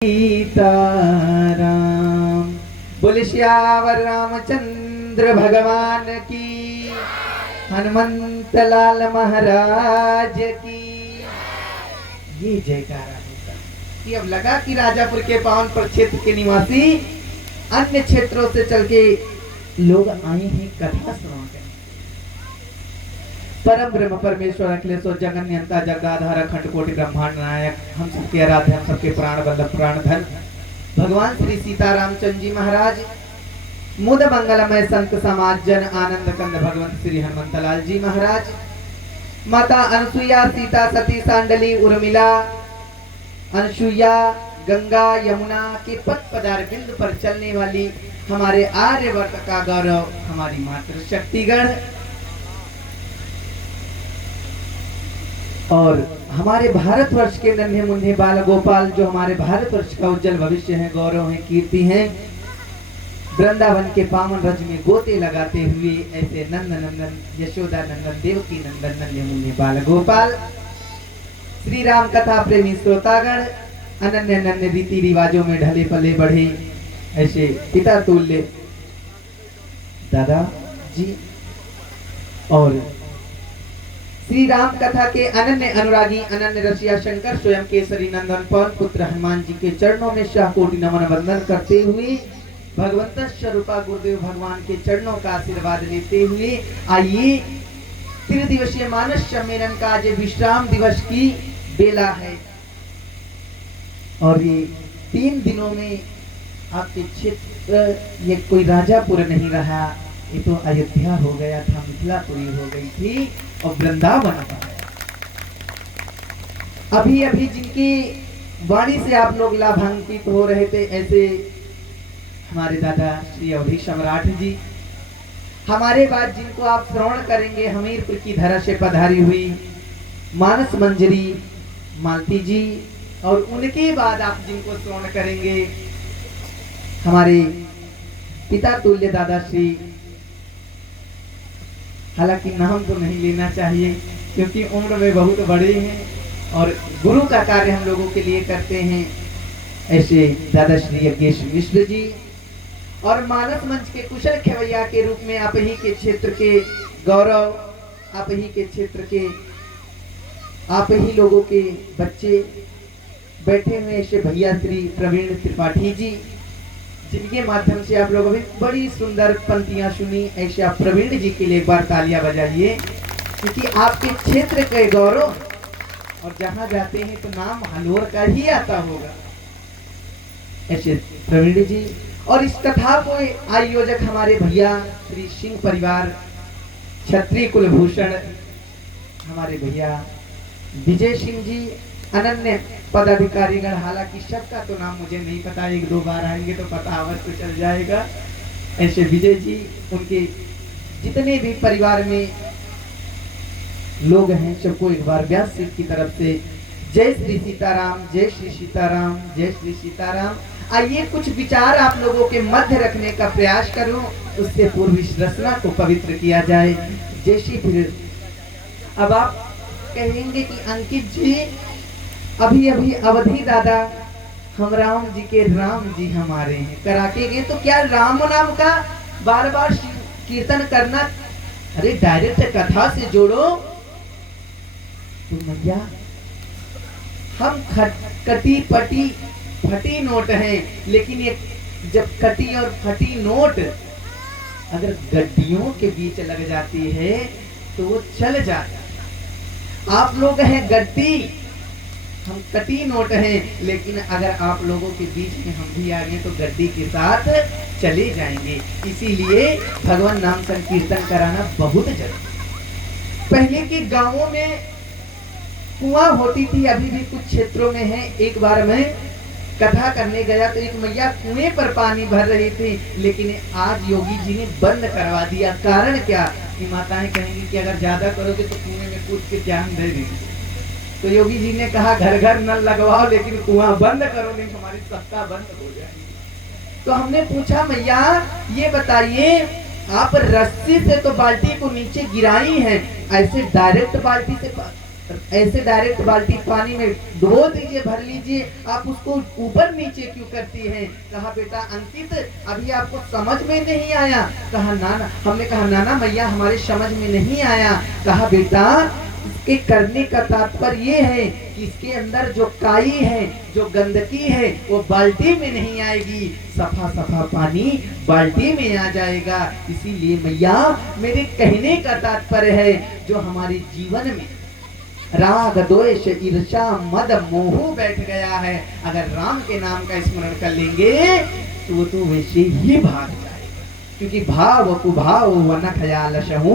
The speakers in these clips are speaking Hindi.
सीताराम। बोले श्यावर रामचंद्र भगवान की, हनुमंत लाल महाराज की। ये जयकारा होता कि अब लगा कि राजापुर के पावन प्रक्षेत्र के निवासी अन्य क्षेत्रों से चल के लोग आए हैं कथा श्रवण करने। परम ब्रह्म परमेश्वर अखिलेश्वर जगन्यंता जगदाधार अखंड कोटि ब्रह्मांड नायक, हम सबके आराध्य, हम सबके प्राण वल्लभ प्राण धन भगवान श्री सीतारामचंद्र जी महाराज, मुद मंगलमय संत समाज जन आनंद कंद भगवंत श्री हनुमंत लाल जी महाराज, माता अनसुईया सीता सती सांडली उर्मिला, अनसुईया गंगा यमुना के पद पदार बिंदु पर चलने वाली हमारे आर्यवर्त का गौरव, हमारी मातृ शक्तिगण और हमारे भारतवर्ष के नन्हे मुन्ने बाल गोपाल, जो हमारे भारतवर्ष का उज्जवल भविष्य है, गौरव है, कीर्ति है। वृंदावन के पावन रज में गोते लगाते हुए ऐसे नंद नंदन यशोदा नंदन देवकी नंदन नन्हे मुन्ने बाल गोपाल, श्री राम कथा प्रेमी श्रोतागण, अनन्य नन्हे रीति रिवाजों में ढले पले बढ़े ऐसे पिता तुल्य दादा जी और श्री राम कथा के अनन्य अनुरागी अनन्य रसिया शंकर स्वयं केसरी नंदन पवन पुत्र हनुमान जी के चरणों में शाहकोटि नमन वंदन करते हुए भगवंत स्वरूपा गुरुदेव भगवान के चरणों का आशीर्वाद लेते हुए आइए त्रिदिवसीय मानस सम्मेलन का आज विश्राम दिवस की बेला है और ये 3 दिनों में आपके क्षेत्र ये कोई राजापुर नहीं रहा, ये तो अयोध्या हो गया था, मिथिलापुरी हो गई थी और वृंदावन हो गया। अभी अभी जिनकी वाणी से आप लोग लाभान्वित हो रहे थे, ऐसे हमारे दादा श्री अवधि सम्राट जी, हमारे बाद जिनको आप श्रवण करेंगे हमीरपुर की धरा से पधारी हुई मानस मंजरी मालती जी, और उनके बाद आप जिनको श्रवण करेंगे हमारे पिता तुल्य दादा श्री, हालांकि नाम तो नहीं लेना चाहिए क्योंकि उम्र में बहुत बड़े हैं और गुरु का कार्य हम लोगों के लिए करते हैं, ऐसे दादा श्री यज्ञेश मिश्र जी, और मानस मंच के कुशल खेवैया के रूप में आप ही के क्षेत्र के गौरव, आप ही के क्षेत्र के आप ही लोगों के बच्चे बैठे हुए ऐसे भैया श्री प्रवीण त्रिपाठी जी, जिनके माध्यम से आप लोगों ने बड़ी सुंदर पंक्तियां सुनी। ऐसे आप प्रवीण जी के लिए एक बार तालियां बजाइए, क्योंकि आपके क्षेत्र के गौरव और जहां जाते हैं तो नाम हलोर का ही आता होगा। ऐसे प्रवीण जी, और इस कथा को आयोजक हमारे भैया श्री सिंह परिवार क्षत्रिय कुलभूषण हमारे भैया विजय सिंह जी, अनन्य पदाधिकारीगण, हालांकि सबका तो नाम मुझे नहीं पता, 1-2 बार आएंगे तो पता अवश्य चल जाएगा। ऐसे विजय जी, उनके जितने भी परिवार में लोग हैं सबको एक बार व्यास सिंह की तरफ से जय श्री सीताराम, जय श्री सीताराम, जय श्री सीताराम। आइए कुछ विचार आप लोगों के मध्य रखने का प्रयास करूं, उससे पूर्व इस रचना को पवित्र किया जाए। जैसी फिर अब आप कहेंगे कि अंकित जी अभी अभी अवधि दादा हम राम जी के राम जी हमारे हैं करा के गए, तो क्या राम नाम का बार बार कीर्तन करना? अरे डायरेक्ट कथा से जोड़ो। तो भैया हम कटी पटी फटी नोट हैं, लेकिन ये जब कटी और फटी नोट अगर गड्डियों के बीच लग जाती है तो वो चल जाता। आप लोग हैं गड्डी, हम कटी नोट हैं, लेकिन अगर आप लोगों के बीच में हम भी आ गए तो गड्डी के साथ चले जाएंगे। इसीलिए भगवान नाम संकीर्तन कराना बहुत जरूरी। पहले के गांवों में कुआं होती थी, अभी भी कुछ क्षेत्रों में है। एक बार मैं कथा करने गया तो एक मैया कुएं पर पानी भर रही थी, लेकिन आज योगी जी ने बंद करवा दिया। कारण क्या कि माताएं कहेंगी कि अगर ज्यादा करोगे तो कुएं में कूद के जान दे देंगे। तो योगी जी ने कहा घर घर नल लगवाओ, लेकिन कुआं बंद करो, नहीं हमारी सत्ता बंद हो जाएगी। तो हमने पूछा मैया ये बताइए, आप रस्सी से तो बाल्टी को नीचे गिराई हैं, ऐसे डायरेक्ट बाल्टी से ऐसे डायरेक्ट बाल्टी पानी में डुबो दीजिए, भर लीजिए, आप उसको ऊपर नीचे क्यों करती हैं? कहा बेटा अंकित अभी आपको समझ में नहीं आया। कहा नाना, हमने कहा नाना मैया हमारे समझ में नहीं आया। कहा बेटा इसके करने का तात्पर्य ये है कि इसके अंदर जो काई है, जो गंदगी है, वो बाल्टी में नहीं आएगी, सफा सफा पानी बाल्टी में आ जाएगा। इसीलिए मैया मेरे कहने का तात्पर्य है जो हमारे जीवन में राग द्वेष ईर्ष्या मद मोह बैठ गया है, अगर राम के नाम का स्मरण कर लेंगे तो वो तो वैसे ही भाग जाएगा। क्योंकि भाव कुभाव वन खयाल शहु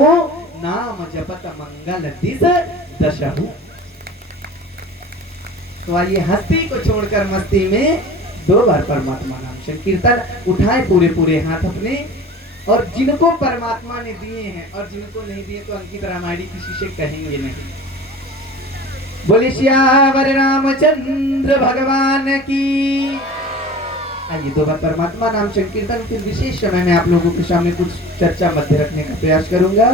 नाम जपत मंगल दिस दशहु। तो आइए हस्ती को छोड़कर मस्ती में 2 बार परमात्मा नाम संकीर्तन उठाए पूरे पूरे हाथ अपने, और जिनको परमात्मा ने दिए हैं और जिनको नहीं दिए तो अंकित रामायणी किसी से कहेंगे नहीं। बोले श्यावर रामचंद्र भगवान की। आइए 2 बार परमात्मा नाम संकीर्तन। फिर विशेष समय में आप लोगों के सामने कुछ चर्चा मध्य रखने का प्रयास करूंगा।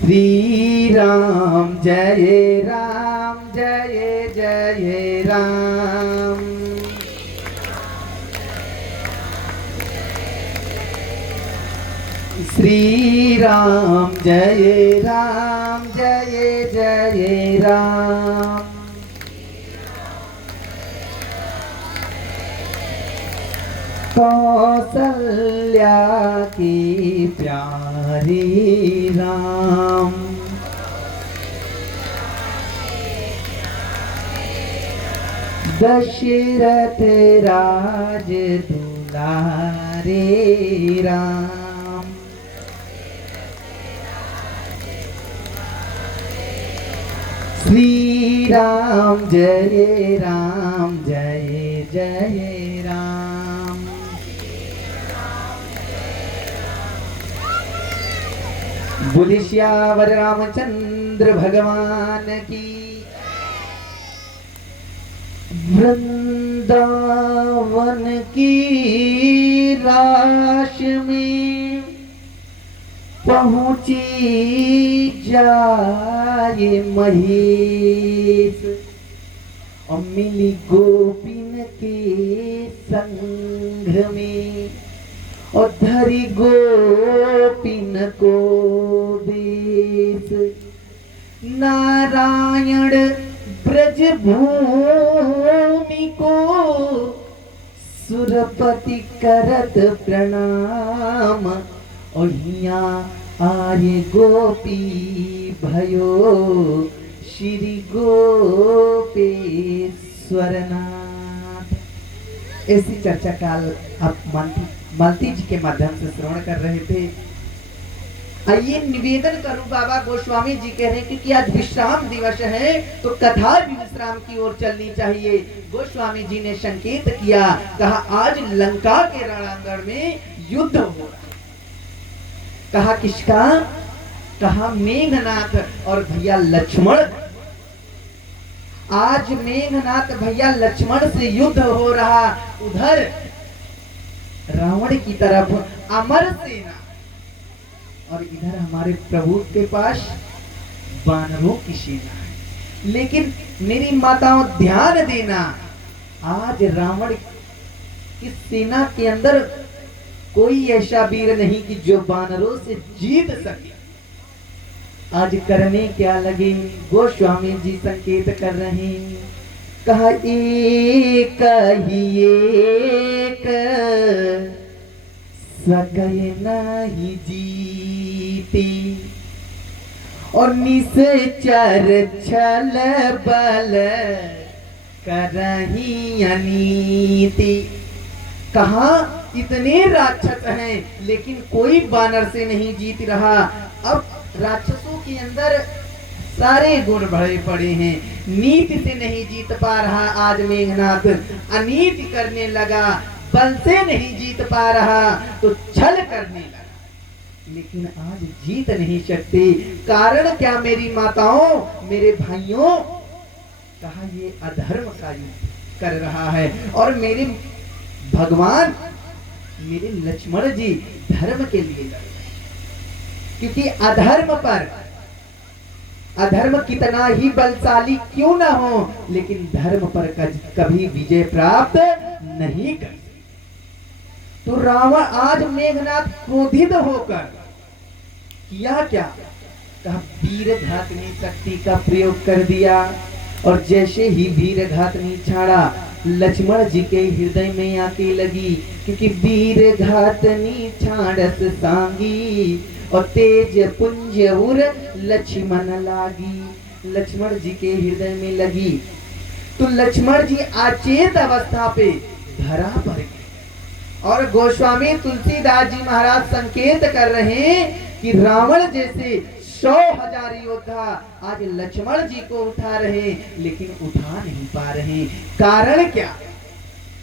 श्री राम जय राम जय जय राम। श्री राम जय राम जय जय राम। कौसल्या की प्यारी राम, दशरथ राज दुलारे राम। श्री राम जय राम जय जय राम। बोले श्यावर रामचंद्र भगवान की। वृंदावन की राश में पहुंची जाए महेश, और मिली गोपिन के संग में, और धरी गोपिन को बेस। नारायण ब्रज भूमि को सुरपति करत प्रणाम, और यहाँ आये गोपी भयो श्री गोपेश्वरनाथ। ऐसी चर्चा काल आप मालती जी के माध्यम से श्रवण कर रहे थे। आइए निवेदन करूं, बाबा गोस्वामी जी कह रहे हैं क्योंकि आज विश्राम दिवस है तो कथा भी विश्राम की ओर चलनी चाहिए। गोस्वामी जी ने संकेत किया, कहा आज लंका के रणांगण में युद्ध हो रहा है। कहा किसका? कहा मेघनाथ और भैया लक्ष्मण। आज मेघनाथ भैया लक्ष्मण से युद्ध हो रहा। उधर रावण की तरफ अमर सेना, और इधर हमारे प्रभु के पास वानरों की सेना है। लेकिन मेरी माताओं ध्यान देना, आज रावण की सेना के अंदर कोई ऐसा वीर नहीं कि जो वानरों से जीत सके। आज करने क्या लगे? गोस्वामी जी संकेत कर रहे हैं। कहा एक ही एक सकय नहीं जीती, और निश्चर छल बल करही अनीति। कहा इतने राक्षस हैं लेकिन कोई वानर से नहीं जीत रहा। अब राक्षसों के अंदर सारे गुण भरे पड़े हैं, नीति से नहीं जीत पा रहा। आज मेघनाथ अनीति करने लगा, बल से नहीं जीत पा रहा तो छल करने लगा, लेकिन आज जीत नहीं सकते। कारण क्या मेरी माताओं, मेरे भाइयों? कहा ये अधर्म का युद्ध कर रहा है, और मेरे भगवान मेरे लक्ष्मण जी धर्म के लिए लड़ रहे हैं। क्योंकि अधर्म पर अधर्म कितना ही बलशाली क्यों ना हो, लेकिन धर्म पर कभी विजय प्राप्त नहीं कर। तो रावण आज मेघनाथ क्रोधित होकर किया क्या, कहा वीर घातनी शक्ति का प्रयोग कर दिया। और जैसे ही वीर घातनी छाड़ा लक्ष्मण जी के हृदय में आके लगी, क्योंकि वीर घातनी छाड़स सांगी और तेज पुंज उर लक्ष्मण लागी। लक्ष्मण जी के हृदय में लगी तो लक्ष्मण जी अचेत अवस्था पे धरा पड़ गए। और गोस्वामी तुलसीदास जी महाराज संकेत कर रहे हैं कि रावण जैसे 100,000 योद्धा आज लक्ष्मण जी को उठा रहे, लेकिन उठा नहीं पा रहे। कारण क्या,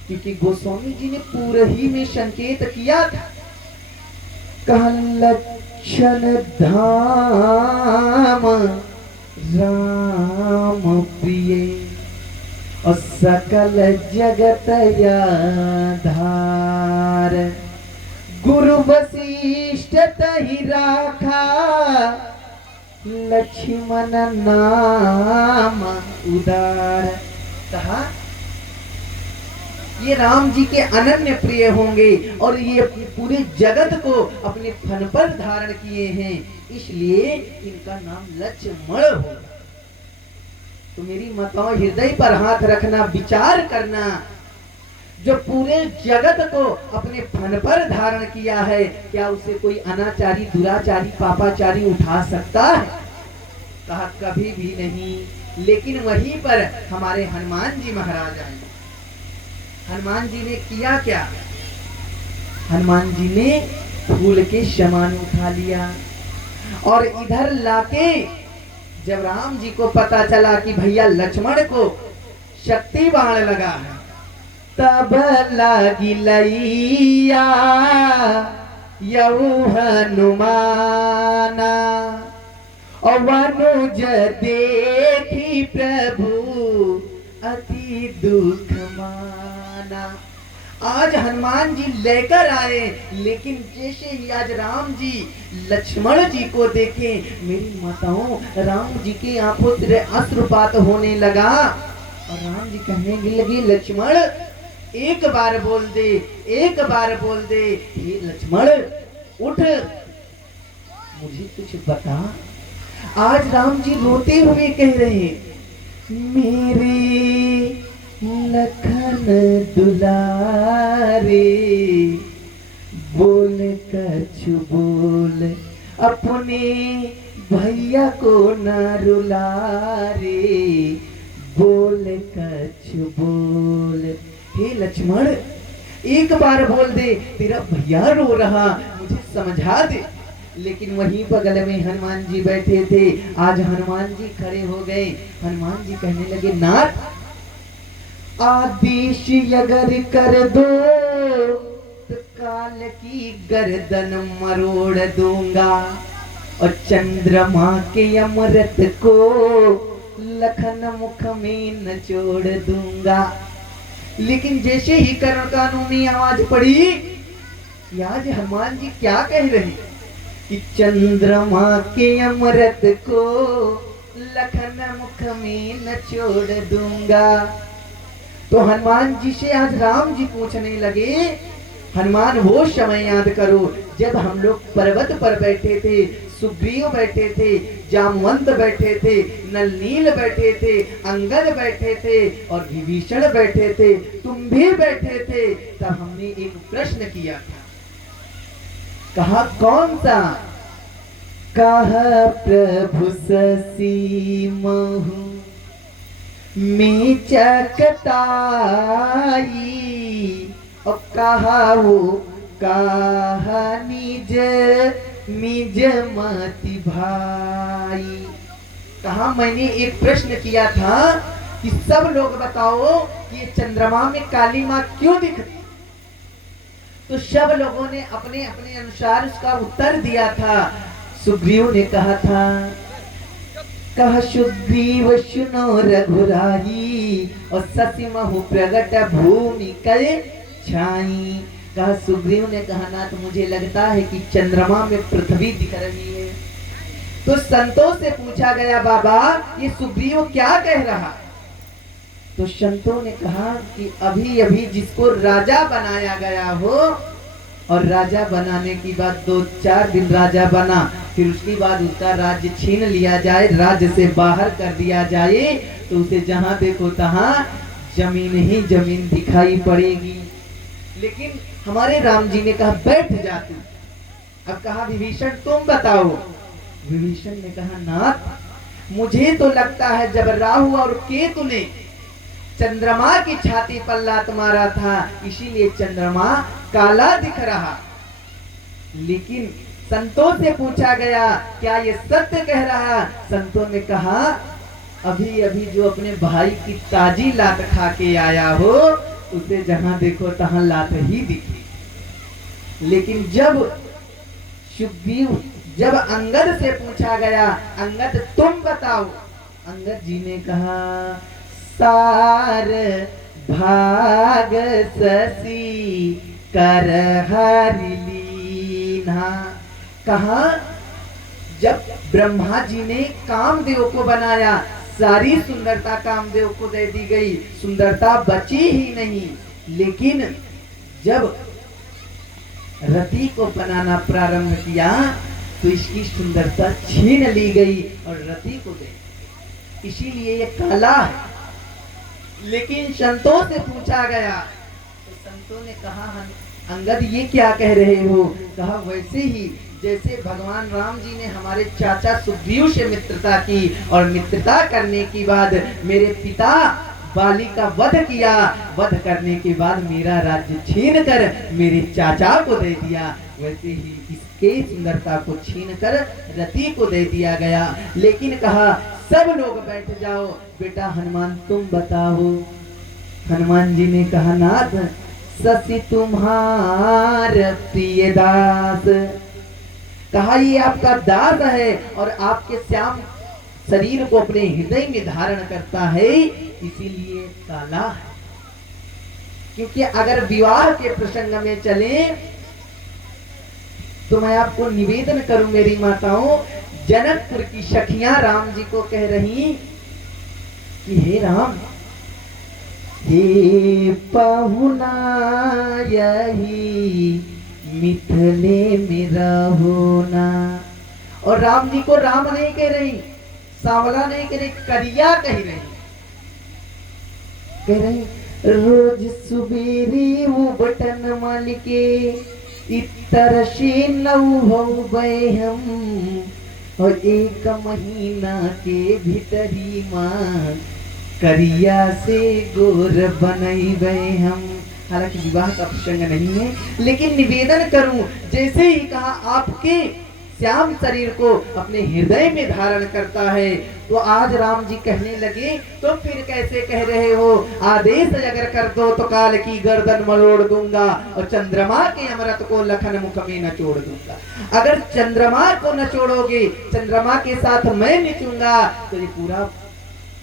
क्योंकि गोस्वामी जी ने पूरे ही में संकेत किया था, कहा लक्षण धाम राम प्रिय और सकल जगत आधार। गुरु वशिष्ठ तहि राखा लक्ष्मण नाम उदार। कहा ये राम जी के अनन्य प्रिय होंगे और ये पूरे जगत को अपने फन पर धारण किए हैं, इसलिए इनका नाम लक्ष्मण होगा। तो मेरी माताओं हृदय पर हाथ रखना, विचार करना, जो पूरे जगत को अपने फन पर धारण किया है, क्या उसे कोई अनाचारी, दुराचारी, पापाचारी उठा सकता है? कहा कभी भी नहीं। लेकिन वहीं पर हमारे हनुमान जी महाराज आए। हनुमान जी ने किया क्या, हनुमान जी ने फूल के समान उठा लिया और इधर लाके जब राम जी को पता चला कि भैया लक्ष्मण को शक्ति बाण लगा है, तब लागी लैया यऊ हनुमाना और वनुज देखी प्रभु अति दुख माना। आज हनुमान जी लेकर आए, लेकिन जैसे ही आज राम जी लक्ष्मण जी को देखे, मेरी माताओं राम जी की आंखों से अश्रुपात होने लगा और राम जी कहने लगे लक्ष्मण एक बार बोल दे, एक बार बोल दे, हे लक्ष्मण उठ, मुझे कुछ बता। आज राम जी रोते हुए कह रहे, मेरे लखन दुलारे बोल कछु बोल, अपने भैया को न रुला रे, बोल कछु बोल। हे लक्ष्मण एक बार बोल दे, तेरा भैया रो रहा, मुझे समझा दे। लेकिन वहीं बगल में हनुमान जी बैठे थे। आज हनुमान जी खड़े हो गए। हनुमान जी कहने लगे नाथ आदेश अगर कर दो तो काल की गर्दन मरोड़ दूंगा और चंद्रमा के अमृत को लखन मुख में नचोड़ दूंगा। लेकिन जैसे ही कर्ण कानूनी आवाज पड़ी, आज हनुमान जी क्या कह रहे कि चंद्रमा के अमृत को लखन मुख में नचोड़ दूंगा। तो हनुमान जी से आज राम जी पूछने लगे, हनुमान वो समय याद करो जब हम लोग पर्वत पर बैठे थे, सुग्रीव बैठे थे, जामवंत बैठे थे, नलनील बैठे थे, अंगद बैठे थे और विभीषण बैठे थे, तुम भी बैठे थे। तब हमने एक प्रश्न किया था, कहा कौन सा? कहा प्रभु ससी महु में चकताई और कहा वो कहा निज निज मति भाई। कहा मैंने एक प्रश्न किया था कि सब लोग बताओ कि चंद्रमा में काली माँ क्यों दिखती? तो सब लोगों ने अपने अपने अनुसार उसका उत्तर दिया था। सुग्रीव ने कहा था, कहा सुग्रीव सुनो रघुराई और ससी महु प्रगट भूमि कय छाई। कहा सुग्रीव ने कहा नाथ मुझे लगता है कि चंद्रमा में पृथ्वी दिख रही है। तो संतों से पूछा गया, बाबा ये सुग्रीव क्या कह रहा? तो संतों ने कहा कि अभी अभी जिसको राजा बनाया गया हो, और राजा बनाने की बाद 2-4 दिन राजा बना, फिर उसके बाद उसका राज्य छीन लिया जाए, राज्य से बाहर कर दिया जाए, तो उसे जहां देखो तहां जमीन ही जमीन दिखाई पड़ेगी। लेकिन हमारे राम जी ने कहा बैठ जा तू। अब कहा विभीषण तुम बताओ। विभीषण ने कहा नाथ मुझे तो लगता है जब राहु और केतु ने चंद्रमा की छाती पर लात मारा था, इसीलिए चंद्रमा काला दिख रहा। लेकिन संतों से पूछा गया क्या ये सत्य कह रहा? संतों ने कहा अभी अभी जो अपने भाई की ताजी लात खा के आया हो, उसे जहां देखो तहां लात ही दिखी। लेकिन जब अंगद से पूछा गया, अंगद तुम बताओ, अंगद जी ने कहा सार भाग ससी कर हरि लीन्हा। कहा जब ब्रह्मा जी ने कामदेव को बनाया, सारी सुंदरता कामदेव को दे दी गई, सुंदरता बची ही नहीं। लेकिन जब रति को बनाना प्रारंभ किया तो इसकी सुंदरता छीन ली गई और रति को दे, इसीलिए ये काला है। लेकिन संतों से पूछा गया तो संतों ने कहा अंगद ये क्या कह रहे हो? कहा वैसे ही जैसे भगवान राम जी ने हमारे चाचा सुग्रीव से मित्रता की, और मित्रता करने के बाद मेरे पिता बाली का वध किया, वध करने के बाद मेरा राज्य छीन कर मेरे चाचा को दे दिया, वैसे ही इसके सुंदरता को छीन कर रति को दे दिया गया। लेकिन कहा सब लोग बैठ जाओ, बेटा हनुमान तुम बताओ। हनुमान जी ने कहा नाथ शशि तुम्हार प्रिय दास। कहा ये आपका दास है और आपके श्याम शरीर को अपने हृदय में धारण करता है, इसीलिए काला है। क्योंकि अगर विवाह के प्रसंग में चले तो मैं आपको निवेदन करूं मेरी माताओं, जनकपुर की सखियां राम जी को कह रही कि हे राम, हे पहुना यही मिथिले में रहोना। और राम जी को राम नहीं कह रही, सांवला नहीं कह रही, करिया कह रही। कह रही रोज सुबेरी वो बटन मालिके इतर से नौ हो गए हम, और 1 महीना के भीतरी माँ करिया से गोर बनाई गए हम। हालांकि विवाह का प्रसंग नहीं है, लेकिन निवेदन करूं जैसे ही कहा आपके श्याम शरीर को अपने हृदय में धारण करता है, तो आज राम जी कहने लगे तो फिर कैसे कह रहे हो? आदेश अगर कर दो तो काल की गर्दन मरोड़ दूंगा, और चंद्रमा के अमृत को लखन मुख में नचोड़ दूंगा। अगर चंद्रमा को नचोड़ोगे, चंद्रमा के साथ मैं निचूंगा, तो ये पूरा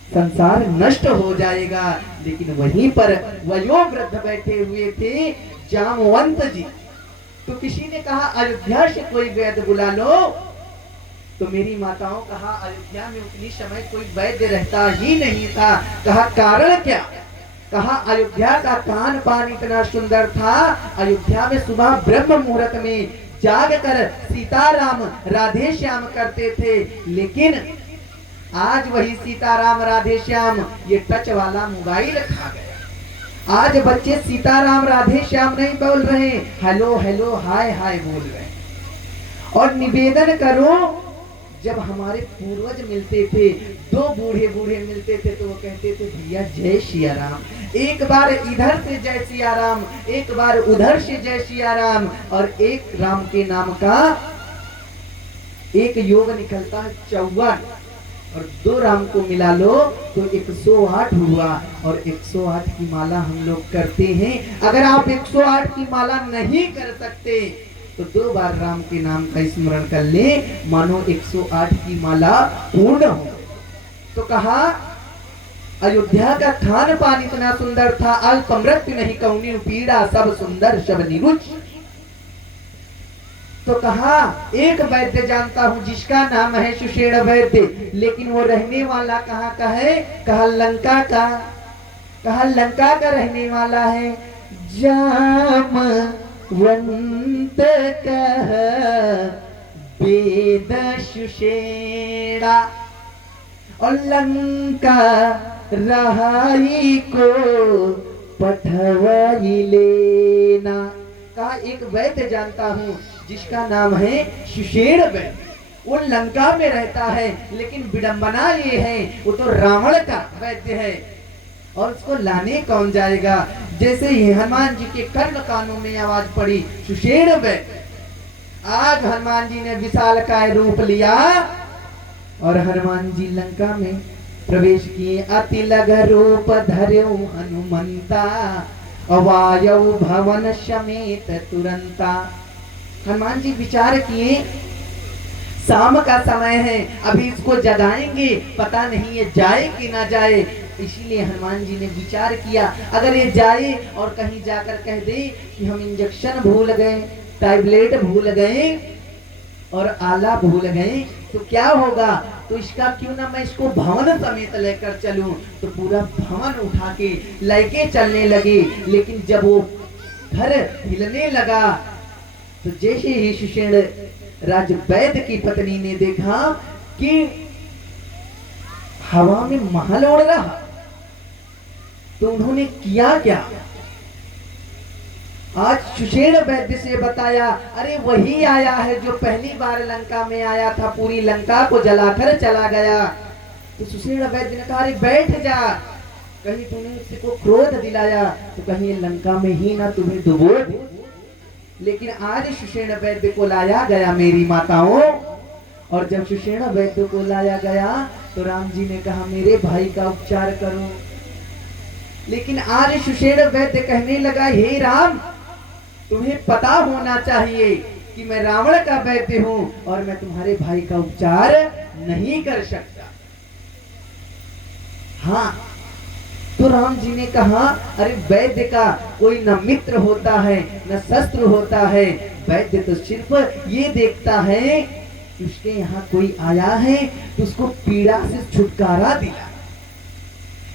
संसार नष्ट हो जाएगा। लेकिन वहीं पर वयोवृद्ध बैठे हुए थे जामवंत जी, तो किसी ने कहा अयोध्या से कोई वैद्य बुला लो। तो मेरी माताओं कहा अयोध्या में उतनी समय कोई वैद्य रहता ही नहीं था। कहा कारण क्या? कहा अयोध्या का खान पान इतना सुंदर था, अयोध्या में सुबह ब्रह्म मुहूर्त में जाग कर सीताराम राधे श्याम करते थे। लेकिन आज वही सीताराम राधे श्याम ये टच वाला मोबाइल खा गया। आज बच्चे सीताराम राधे श्याम नहीं बोल रहे, हेलो हेलो हाय हाय बोल रहे। और निवेदन करो, जब हमारे पूर्वज मिलते थे, 2 बूढ़े बूढ़े मिलते थे, तो वो कहते थे भैया जय सिया राम। एक बार इधर से जय सिया राम, एक बार उधर से जय सिया राम, और एक राम के नाम का एक योग निकलता है 54, और 2 राम को मिला लो तो 108 हुआ। और 108 की माला हम लोग करते हैं। अगर आप 108 की माला नहीं कर सकते तो 2 बार राम के नाम का स्मरण कर ले, मानो 108 की माला पूर्ण हो। तो कहा अयोध्या का खान पान इतना सुंदर था, अल्प मृत्यु नहीं कौनी पीड़ा, सब सुंदर सब निरुच। तो कहा एक वैद्य जानता हूं जिसका नाम है सुषेण वैद्य, लेकिन वो रहने वाला कहाँ का है? कहा लंका का। कहा लंका का रहने वाला है। जामवंत कह वेद सुषेणा, और लंका रहाई को पठवाई लेना। कहा एक वैद्य जानता हूं जिसका नाम है सुषेण वैद्य, वो लंका में रहता है, लेकिन विडंबना ये है वो तो रावण का वैद्य है, और उसको लाने कौन जाएगा? जैसे ही हनुमान जी के कर्ण कानों में आवाज पड़ी सुषेण वैद्य, आज हनुमान जी ने विशालकाय रूप लिया और हनुमान जी लंका में प्रवेश किए। अति लघ रूप धर्यो हनुमंता, अवायव भवन समेत तुरंता। हनुमान जी विचार किए शाम का समय है, अभी इसको जगाएंगे, पता नहीं ये जाए कि ना जाए। इसीलिए हनुमान जी ने विचार किया अगर ये जाए और कहीं जाकर कह दे कि हम इंजेक्शन भूल गए, टैबलेट भूल गए और आला भूल गए तो क्या होगा? तो इसका क्यों ना मैं इसको भवन समेत लेकर चलूं। तो पूरा भवन उठा के लेके चलने लगे, लेकिन जब वो घर हिलने लगा तो जैसे ही सुषेण राज वैद्य की पत्नी ने देखा कि हवा में महल उड़ रहा, तो उन्होंने किया क्या? आज सुषेण वैद्य से बताया, अरे वही आया है जो पहली बार लंका में आया था, पूरी लंका को जलाकर चला गया। तो सुषेण वैद्य ने कहा अरे बैठ जा, कहीं तूने उसको क्रोध दिलाया तो कहीं ये लंका में ही ना तुम्हें डुबो दे। लेकिन आज सुषेण वैद्य को लाया गया मेरी माताओं, और जब सुषेण वैद्य को लाया गया तो राम जी ने कहा मेरे भाई का उपचार करो। लेकिन आज सुषेण वैद्य कहने लगा हे राम, तुम्हें पता होना चाहिए कि मैं रावण का वैद्य हूं और मैं तुम्हारे भाई का उपचार नहीं कर सकता। हाँ, तो राम जी ने कहा अरे वैद्य का कोई न मित्र होता है न शस्त्र होता है, वैद्य तो सिर्फ ये देखता है कि उसके यहाँ कोई आया है तो उसको पीड़ा से छुटकारा दिला।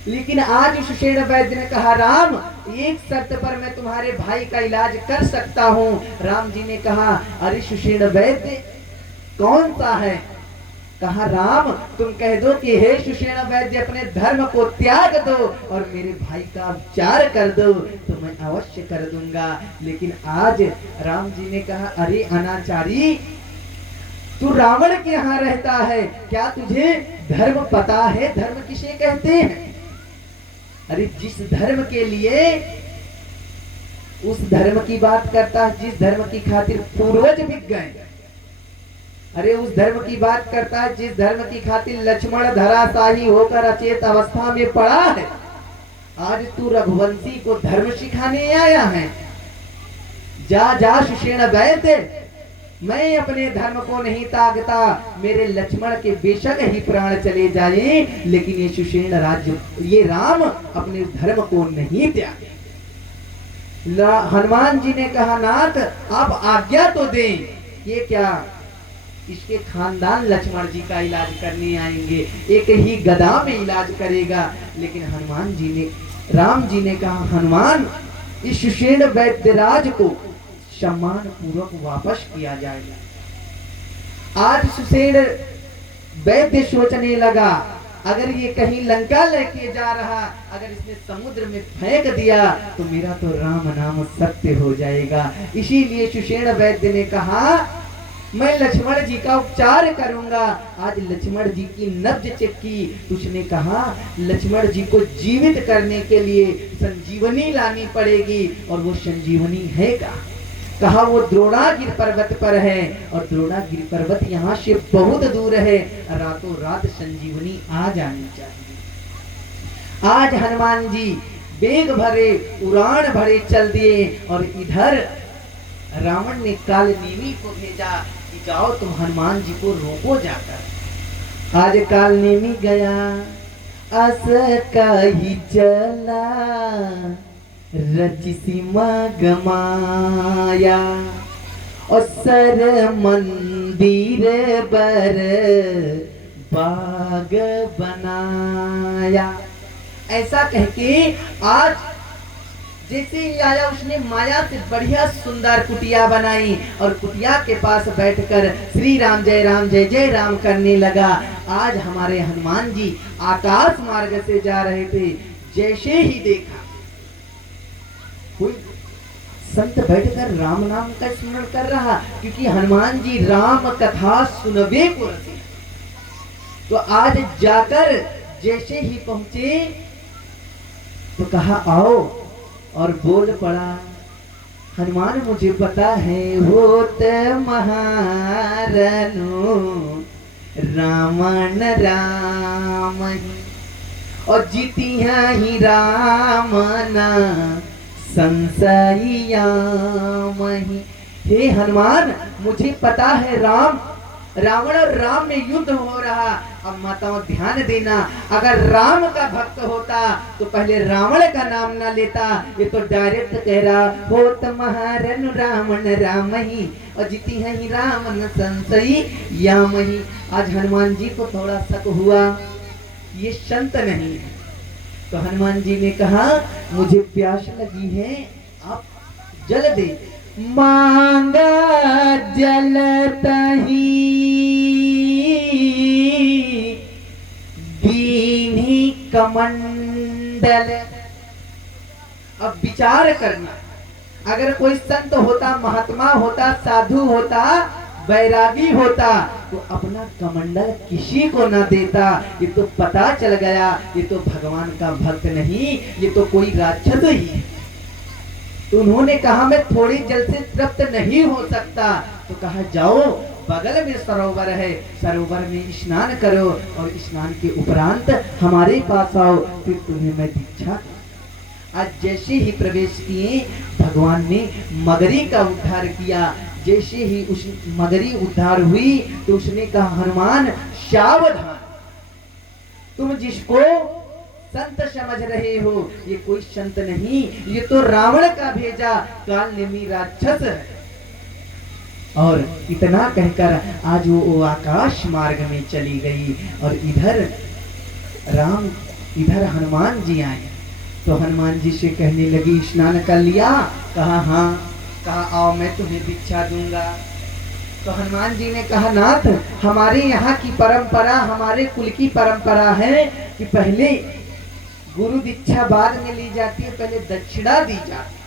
लेकिन आज सुषेण वैद्य ने कहा राम, एक शर्त पर मैं तुम्हारे भाई का इलाज कर सकता हूँ। राम जी ने कहा अरे सुषेण वैद्य कौन सा है? कहा राम, तुम कह दो कि हे सुषेण वैद्य अपने धर्म को त्याग दो और मेरे भाई का उपचार कर दो तो मैं अवश्य कर दूंगा। लेकिन आज राम जी ने कहा अरे अनाचारी, तू रावण के यहाँ रहता है, क्या तुझे धर्म पता है? धर्म किसे कहते हैं? अरे जिस धर्म के लिए उस धर्म की बात करता है, जिस धर्म की खातिर पूर्वज बिक गए, अरे उस धर्म की बात करता है जिस धर्म की खातिर लक्ष्मण धराशाही होकर अचेत अवस्था में पड़ा है। आज तू रघुवंशी को धर्म सिखाने आया है? जा जा सुषेण वैद्य, मैं अपने धर्म को नहीं त्यागता, मेरे लक्ष्मण के बेशक ही प्राण चले जाए लेकिन ये सुषेण राज्य, ये राम अपने धर्म को नहीं त्यागे। हनुमान जी ने कहा नाथ आप आज्ञा तो दें, ये क्या इसके खानदान लक्ष्मण जी का इलाज करने आएंगे, एक ही गदा में इलाज करेगा। लेकिन हनुमान जी ने, राम जी ने कहा हनुमान, इस सुषेण वैद्यराज को सम्मान पूर्वक वापस किया जाएगा। आज सुषेण वैद्य सोचने लगा अगर ये कहीं लंका लेके जा रहा, अगर इसने समुद्र में फेंक दिया तो मेरा तो राम नाम सत्य हो जाएगा। इसीलिए सुषेण वैद्य ने कहा मैं लक्ष्मण जी का उपचार करूंगा। आज लक्ष्मण जी की नब्ज चेक की, उसने कहा लक्ष्मण जी को जीवित करने के लिए संजीवनी लानी पड़ेगी, और वो संजीवनी है का? कहा वो द्रोणागिरि पर्वत पर है, और द्रोणागिरि पर्वत यहाँ से बहुत दूर है, रातों रात संजीवनी आ जानी चाहिए। आज हनुमान जी बेग भरे उड़ान भरे चल दिए, और इधर रावण ने कालनेमी को भेजा कि जाओ तुम हनुमान जी को रोको जाकर। आज कालनेमी गया, अस कही चला रचिसीमा गमाया, और सर मंदिर बर बाग बनाया। ऐसा कह के आज जैसे ही आया उसने माया से बढ़िया सुंदर कुटिया बनाई और कुटिया के पास बैठकर श्री राम जय जय राम करने लगा। आज हमारे हनुमान जी आकाश मार्ग से जा रहे थे, जैसे ही देखा कोई संत बैठकर राम नाम का स्मरण कर रहा, क्योंकि हनुमान जी राम कथा सुनवे को रते। तो आज जाकर जैसे ही पहुंचे तो कहा आओ, और बोल पड़ा हनुमान मुझे पता है होत महारनु रावण राम ही, और जीतिया ही राम ना संशयियाम ही। हे हनुमान मुझे पता है रावण और राम में युद्ध हो रहा। अब माताओं ध्यान देना, अगर राम का भक्त होता तो पहले रावण का नाम ना लेता। ये तो डायरेक्ट कह रहा होत महारनु रावण राम ही, और जीती है ही राम संशयी याम ही। आज हनुमान जी को थोड़ा शक हुआ ये संत नहीं है, तो हनुमान जी ने कहा मुझे प्यास लगी है, आप जल दे। मांगा जल तही दीन्ही कमंडल। अब विचार करना, अगर कोई संत होता, महात्मा होता, साधु होता, बैरागी होता तो अपना कमंडल किसी को ना देता। ये तो पता चल गया ये तो भगवान का भक्त नहीं, ये तो कोई राक्षस ही है। तो उन्होंने कहा मैं थोड़ी जल से तृप्त नहीं हो सकता। तो कहा जाओ बगल में सरोवर है, सरोवर में स्नान करो और स्नान के उपरांत हमारे पास आओ, फिर तुम्हें मैं दीक्षा। आज जैसे ही प्रवेश किए भगवान ने मगरी का उद्धार किया। जैसे ही उस मगरी उद्धार हुई तो उसने कहा हनुमान सावधान, तुम जिसको संत समझ रहे हो ये कोई संत नहीं, ये तो रावण का भेजा काल नेमी राक्षस है। और इतना कहकर आज वो आकाश मार्ग में चली गई और इधर हनुमान जी आए। तो हनुमान जी से कहने लगी स्नान कर लिया? कहा हाँ। कहा आओ मैं तुम्हें दीक्षा दूंगा। तो हनुमान जी ने कहा नाथ हमारे यहाँ की परंपरा, हमारे कुल की परंपरा है कि पहले गुरु दीक्षा बाद में ली जाती है, पहले दक्षिणा दी जाती।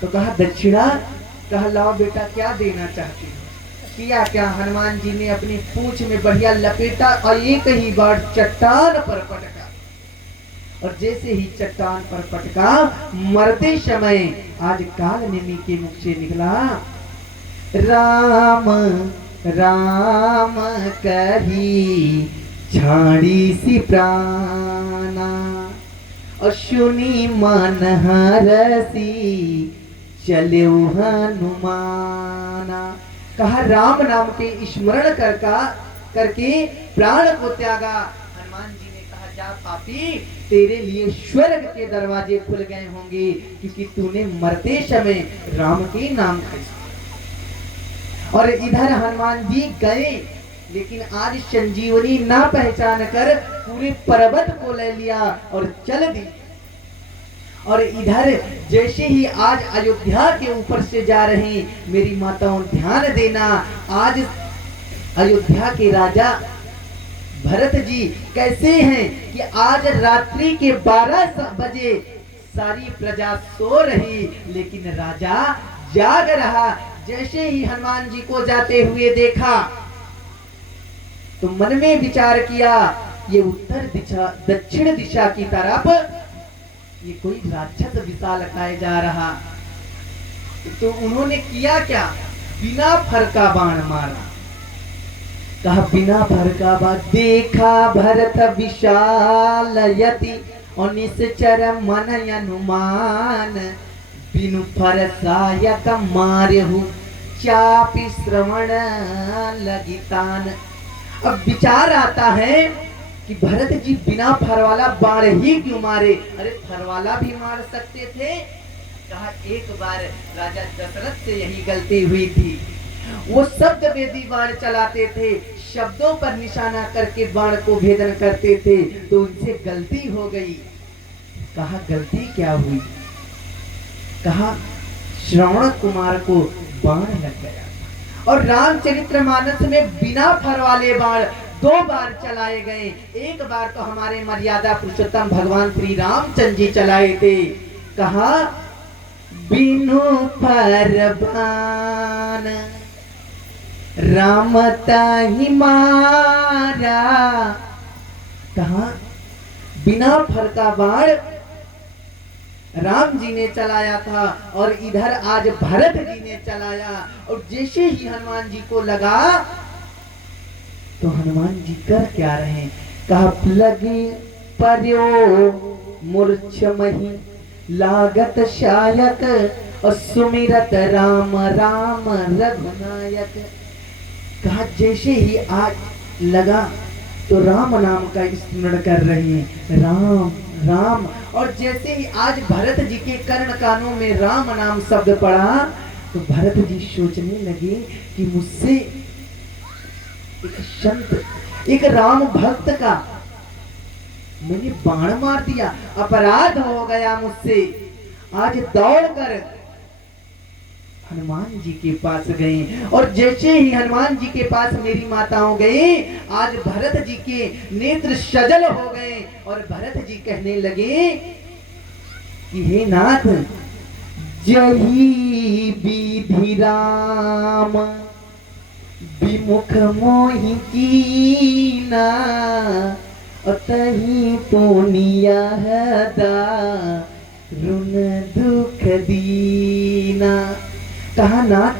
तो कहा दक्षिणा? कहा लाओ बेटा क्या देना चाहती हो? किया क्या? हनुमान जी ने अपनी पूंछ में बढ़िया लपेटा और एक ही बार चट्टान पर पटका, और जैसे ही चट्टान पर पटका मरते समय आज काल नेमी के मुख से निकला राम राम कही झाड़ी सी प्राणा, और सुनी मन हरसी चले हनुमाना। कहा राम नाम के स्मरण करके प्राण को त्यागा। हनुमान जी ने कहा जा पापी, तेरे लिए स्वर्ग के दरवाजे खुल गए होंगे क्योंकि तूने मरते समय राम के नाम का। और इधर हनुमान जी गए, लेकिन आज संजीवनी ना पहचान कर पूरे पर्वत को ले लिया और चल दी। और इधर जैसे ही आज अयोध्या के ऊपर से जा रहे हैं, मेरी माताओं ध्यान देना, आज अयोध्या के राजा भरत जी कैसे हैं कि आज रात्रि के 12 बजे सारी प्रजा सो रही लेकिन राजा जाग रहा। जैसे ही हनुमान जी को जाते हुए देखा तो मन में विचार किया ये उत्तर दिशा दक्षिण दिशा की तरफ ये कोई राक्षस विशालकाय जा रहा। तो उन्होंने किया क्या? बिना फरका बाण मारा। कहा बिना फरका बाण देखा भरत विशाल यति और निश्चर मन अनुमान, बिनु फरसायक मार्यहु चापि श्रवण लगितान। अब विचार आता है कि भरत जी बिना फरवाला बाण ही क्यों मारे? अरे फरवाला भी मार सकते थे, कहा एक बार राजा दशरथ से यही गलती हुई थी। वो शब्द वेदी बाण चलाते थे, शब्दों पर निशाना करके बाण को भेदन करते थे, तो उनसे गलती हो गई। कहा गलती क्या हुई? कहा श्रवण कुमार को बाण लग गया और रामचरितमानस में बिना फर वाले बाण 2 बार चलाए गए। एक बार तो हमारे मर्यादा पुरुषोत्तम भगवान श्री रामचंद्र जी चलाए थे। कहा बिनु फर बाण राम ताहि मारा। कहा बिना फर का बाण राम जी ने चलाया था और इधर आज भरत जी ने चलाया। और जैसे ही हनुमान जी को लगा तो हनुमान जी कर क्या रहे? कहा लगे पर्यो मूर्छमहि लागत शायक और सुमिरत राम राम रघुनायक। कहा जैसे ही आज लगा तो राम नाम का स्मरण कर रहे हैं, राम राम। और जैसे ही आज भरत जी के कर्ण कानों में राम नाम शब्द पड़ा तो भरत जी सोचने लगे कि मुझसे एक संत, एक राम भक्त का मैंने बाण मार दिया, अपराध हो गया मुझसे। आज दौड़कर हनुमान जी के पास गए और जैसे ही हनुमान जी के पास मेरी माताओं गई, आज भरत जी के नेत्र सजल हो गए और भरत जी कहने लगे कि हे नाथ, जही विधि राम विमुख मोहि कीना तही पुनिया रुन दुख दीना। कहा नाथ,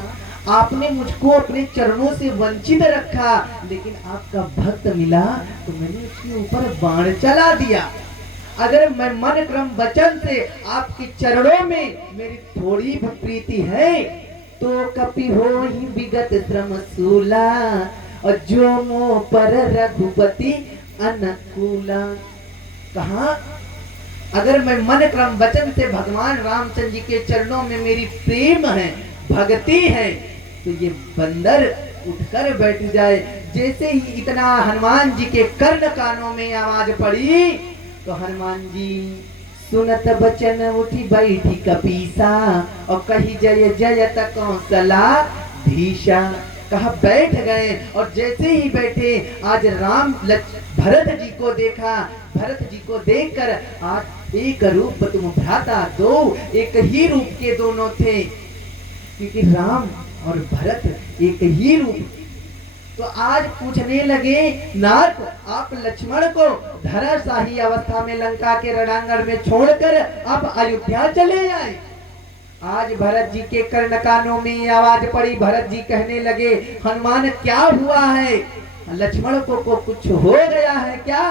आपने मुझको अपने चरणों से वंचित रखा, लेकिन आपका भक्त मिला तो मैंने उसके ऊपर बाण चला दिया। अगर मैं मन क्रम वचन से आपके चरणों में मेरी थोड़ी भी प्रीति है तो कपि हो ही विगत श्रम सूला और जो मोह पर रघुपति अनुकूला। कहा अगर मैं मन क्रम वचन से भगवान रामचंद्र जी के चरणों में मेरी प्रेम है, भक्ति है, तो ये बंदर उठकर बैठ जाए। जैसे ही इतना हनुमान जी के कर्ण कानों में आवाज पड़ी तो हनुमान जी सुनत बचन उठी बैठी कपीसा और कही जय जयत कौशला धीशा। कहा बैठ गए और जैसे ही बैठे आज भरत जी को देखा। भरत जी को देखकर आज एक रूप तुम भ्राता दो, एक ही रूप के दोनों थे, क्योंकि राम और भरत एक ही रूप। तो आज पूछने लगे नाथ, आप लक्ष्मण को धराशाही अवस्था में लंका के रणांगण में छोड़कर आप अयोध्या चले आए। आज भरत जी के कर्ण कानों में आवाज पड़ी। भरत जी कहने लगे हनुमान क्या हुआ है? लक्ष्मण को कुछ हो गया है क्या?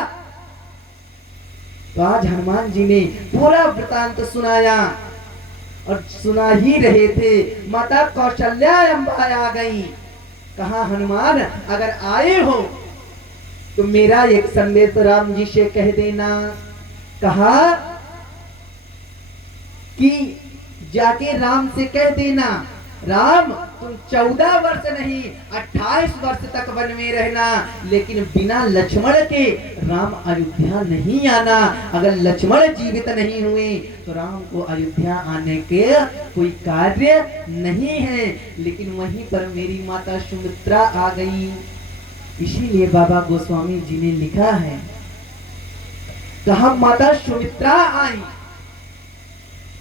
तो आज हनुमान जी ने पूरा वृतांत सुनाया और सुना ही रहे थे, माता कौशल्या अम्बा आ गई। कहा हनुमान अगर आए हो तो मेरा एक संदेश राम जी से कह देना। कहा कि जाके राम से कह देना, राम तुम 14 वर्ष नहीं 28 वर्ष तक वन में रहना, लेकिन बिना लक्ष्मण के राम अयोध्या नहीं आना। अगर लक्ष्मण जीवित नहीं हुए तो राम को अयोध्या आने के कोई कार्य नहीं है। लेकिन वहीं पर मेरी माता सुमित्रा आ गई। इसीलिए बाबा गोस्वामी जी ने लिखा है, कहा माता सुमित्रा आई।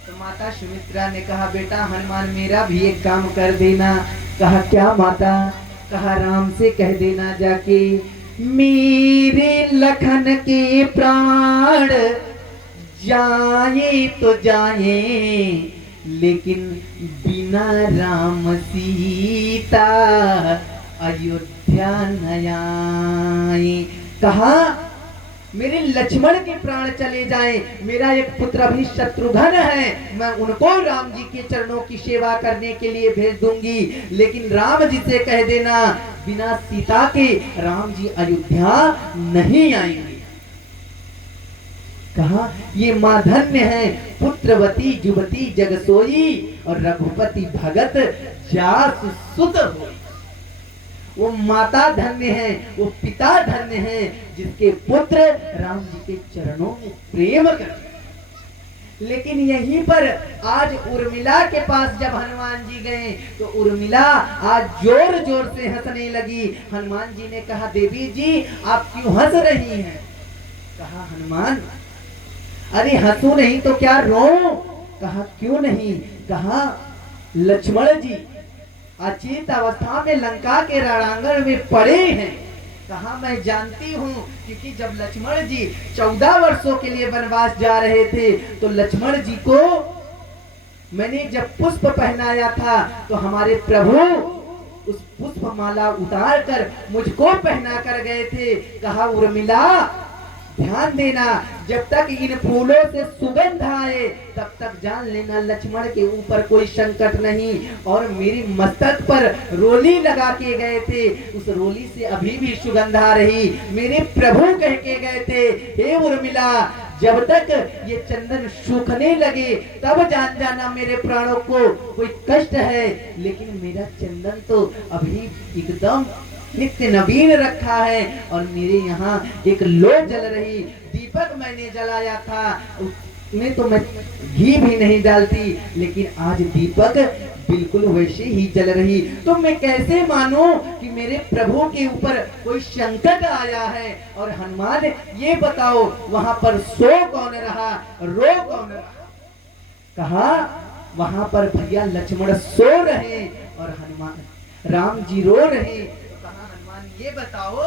तो माता सुमित्रा ने कहा बेटा हनुमान मेरा भी एक काम कर देना। कहा क्या माता? कहा राम से कह देना जाके, मेरे लखन के प्राण जाए तो जाए, लेकिन बिना राम सीता अयोध्या न आए। कहा मेरे लक्ष्मण के प्राण चले जाएं, मेरा एक पुत्र भी शत्रुघ्न है, मैं उनको राम जी के चरणों की सेवा करने के लिए भेज दूंगी, लेकिन राम जी से कह देना बिना सीता के राम जी अयोध्या नहीं आएंगे। कहा ये माँ धन्य है, पुत्रवती जुवती जगसोई, और रघुपति भगत जास सुत होई। वो माता धन्य है, वो पिता धन्य है, जिसके पुत्र राम जी के चरणों में प्रेम करते। लेकिन यहीं पर आज उर्मिला के पास जब हनुमान जी गए तो उर्मिला आज जोर जोर से हंसने लगी। हनुमान जी ने कहा, देवी जी आप क्यों हंस रही हैं? कहा, हनुमान अरे हंसू नहीं तो क्या रो? कहा, क्यों नहीं? कहा, लक्ष्मण जी अचेत अवस्था में लंका के रणांगण में पड़े हैं। कहा, मैं जानती हूँ, क्योंकि जब लक्ष्मण जी 14 वर्षों के लिए वनवास जा रहे थे तो लक्ष्मण जी को मैंने जब पुष्प पहनाया था तो हमारे प्रभु उस पुष्प माला उतार कर मुझको पहना कर गए थे। कहा, उर्मिला ध्यान देना, जब तक इन फूलों से सुगंध आए तब तक जान लेना लक्ष्मण के ऊपर कोई संकट नहीं। और मेरी मस्तक पर रोली लगा के गए थे, उस रोली से अभी भी सुगंध आ रही। मेरे प्रभु कह के गए थे, हे उर्मिला जब तक ये चंदन सूखने लगे तब जान जाना मेरे प्राणों को कोई कष्ट है, लेकिन मेरा चंदन तो अभी एकदम नित्य नवीन रखा है। और मेरे यहाँ एक लो जल रही, दीपक मैंने जलाया था, उसमें तो मैं घी भी नहीं डालती, लेकिन आज दीपक बिल्कुल वैसे ही जल रही। तो मैं कैसे मानूं कि मेरे प्रभु के ऊपर कोई संकट आया है? और हनुमान ये बताओ वहां पर सो कौन रहा, रो कौन रहा? कहा, वहां पर भैया लक्ष्मण सो रहे और हनुमान राम जी रो रहे। ये बताओ,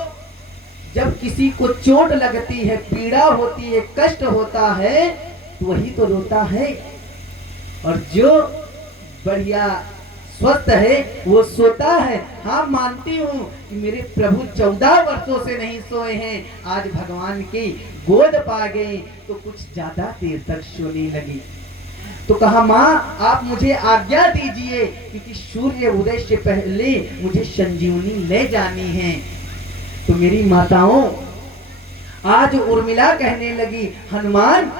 जब किसी को चोट लगती है, पीड़ा होती है, कष्ट होता है, तो वही तो रोता है। और जो बढ़िया स्वस्थ है वो सोता है। हाँ मानती हूँ कि मेरे प्रभु 14 वर्षों से नहीं सोए हैं, आज भगवान की गोद पा गए तो कुछ ज्यादा देर तक सोने लगी। तो कहा, माँ आप मुझे आज्ञा दीजिए, क्योंकि सूर्य उदय से पहले मुझे संजीवनी ले जानी है। तो मेरी माताओं, आज उर्मिला कहने लगी, हनुमान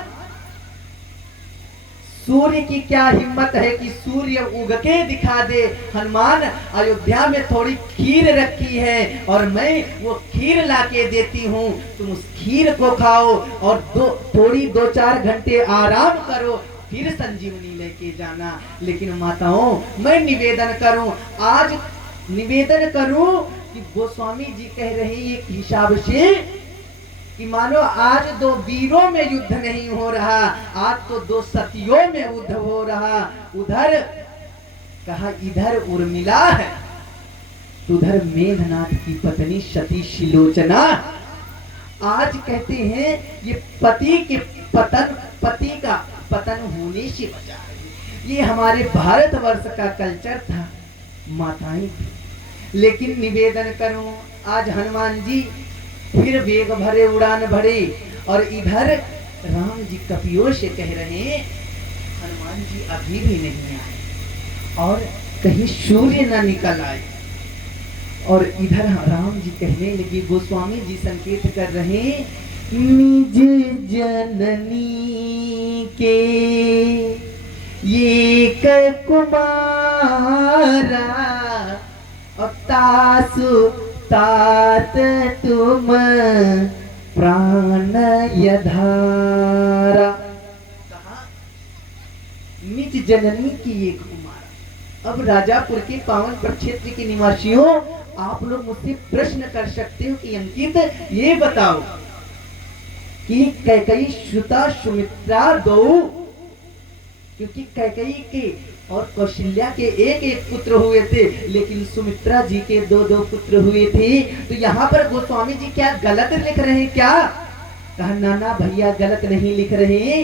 सूर्य की क्या हिम्मत है कि सूर्य उग के दिखा दे। हनुमान अयोध्या में थोड़ी खीर रखी है और मैं वो खीर लाके देती हूँ, तुम उस खीर को खाओ और थोड़ी 2-4 घंटे आराम करो, फिर संजीवनी लेके जाना। लेकिन माताओं मैं निवेदन करूं, आज निवेदन करूं कि गोस्वामी जी कह रहे हैं एक हिसाब से कि मानो आज 2 वीरों में युद्ध नहीं हो रहा, आज तो 2 सतियों में युद्ध हो रहा। उधर कहा इधर उर्मिला है, उधर मेघनाथ की पत्नी सती शिलोचना। आज कहते हैं ये पति का पतन होने से बचा है। ये हमारे भारतवर्ष का कल्चर था, माताएं थी। लेकिन निवेदन करूं, आज हनुमान जी फिर वेग भरे उड़ान भरे और इधर राम जी कपियों से कह रहे हैं, हनुमान जी अभी भी नहीं आए और कहीं सूर्य न निकल आए। और इधर राम जी कहने लगे, गोस्वामी जी संकेत कर रहे हैं, निज जननी के ये कुमारा और तासु तात तुम प्राण यधारा। कहा निज जननी की ये कुमारा। अब राजापुर के पावन प्रक्षेत्र के निवासियों, आप लोग मुझसे प्रश्न कर सकते हो कि अंकित ये बताओ कि कैकेयी श्रुता सुमित्रा 2, क्योंकि कैकेयी के और कौशल्या के एक पुत्र हुए थे, लेकिन सुमित्रा जी के 2 पुत्र हुए थे। तो यहाँ पर गोस्वामी जी क्या गलत लिख रहे हैं क्या? कहा नाना भैया गलत नहीं लिख रहे,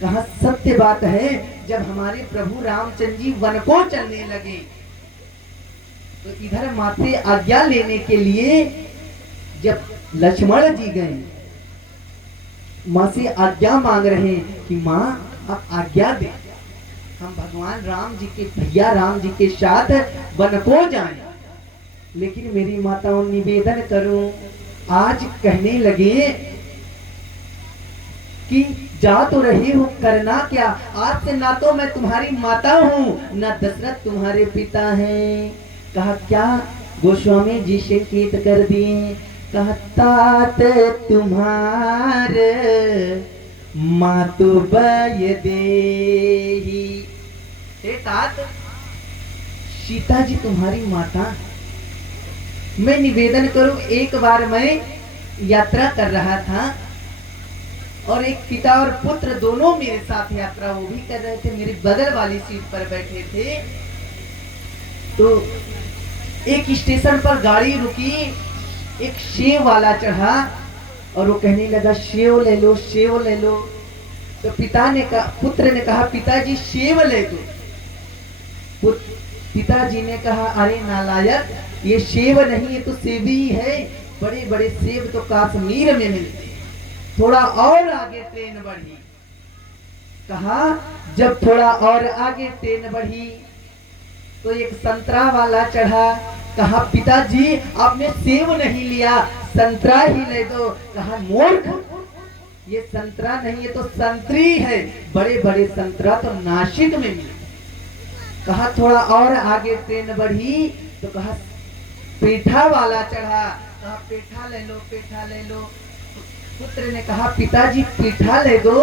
कहा सत्य बात है। जब हमारे प्रभु रामचंद्र जी वन को चलने लगे तो इधर माते आज्ञा लेने के लिए जब लक्ष्मण जी गए, माँ से आज्ञा मांग रहे हैं कि माँ आप आज्ञा दे, हम भगवान राम जी के भैया राम जी के साथ वन को जाएं। लेकिन मेरी माताओं निवेदन करूं, आज कहने लगे कि जा तो रही हूँ, करना क्या, आज से ना तो मैं तुम्हारी माता हूँ ना दशरथ तुम्हारे पिता हैं। कहा क्या, गोस्वामी जी से कीत कर दिए। कहा तात तुम्हारे मातु बय देही। हे तात, सीता जी तुम्हारी माता। मैं निवेदन करूं, एक बार मैं यात्रा कर रहा था और एक पिता और पुत्र दोनों मेरे साथ यात्रा वो भी कर रहे थे, मेरे बगल वाली सीट पर बैठे थे। तो एक स्टेशन पर गाड़ी रुकी, एक सेव वाला चढ़ा और वो कहने लगा सेव ले लो, सेव ले लो। तो पिता ने कहा, पुत्र ने कहा पिताजी सेव ले दो। पिताजी ने कहा अरे नालायक, ये सेव नहीं, ये तो सेवी है, बड़े बड़े सेब तो कश्मीर में मिलते हैं। थोड़ा और आगे ट्रेन बढ़ी। कहा जब थोड़ा और आगे ट्रेन बढ़ी तो एक संतरा वाला चढ़ा। कहा पिताजी आपने सेब नहीं लिया, संतरा ही ले दो। कहा मूर्ख, ये संतरा नहीं, ये तो संतरी है, बड़े बड़े संतरा तो नासिक में मिले। कहा थोड़ा और आगे ट्रेन बढ़ी तो कहा पेठा वाला चढ़ा। कहा पेठा ले लो, पेठा ले लो। पुत्र ने कहा पिताजी पीठा ले दो।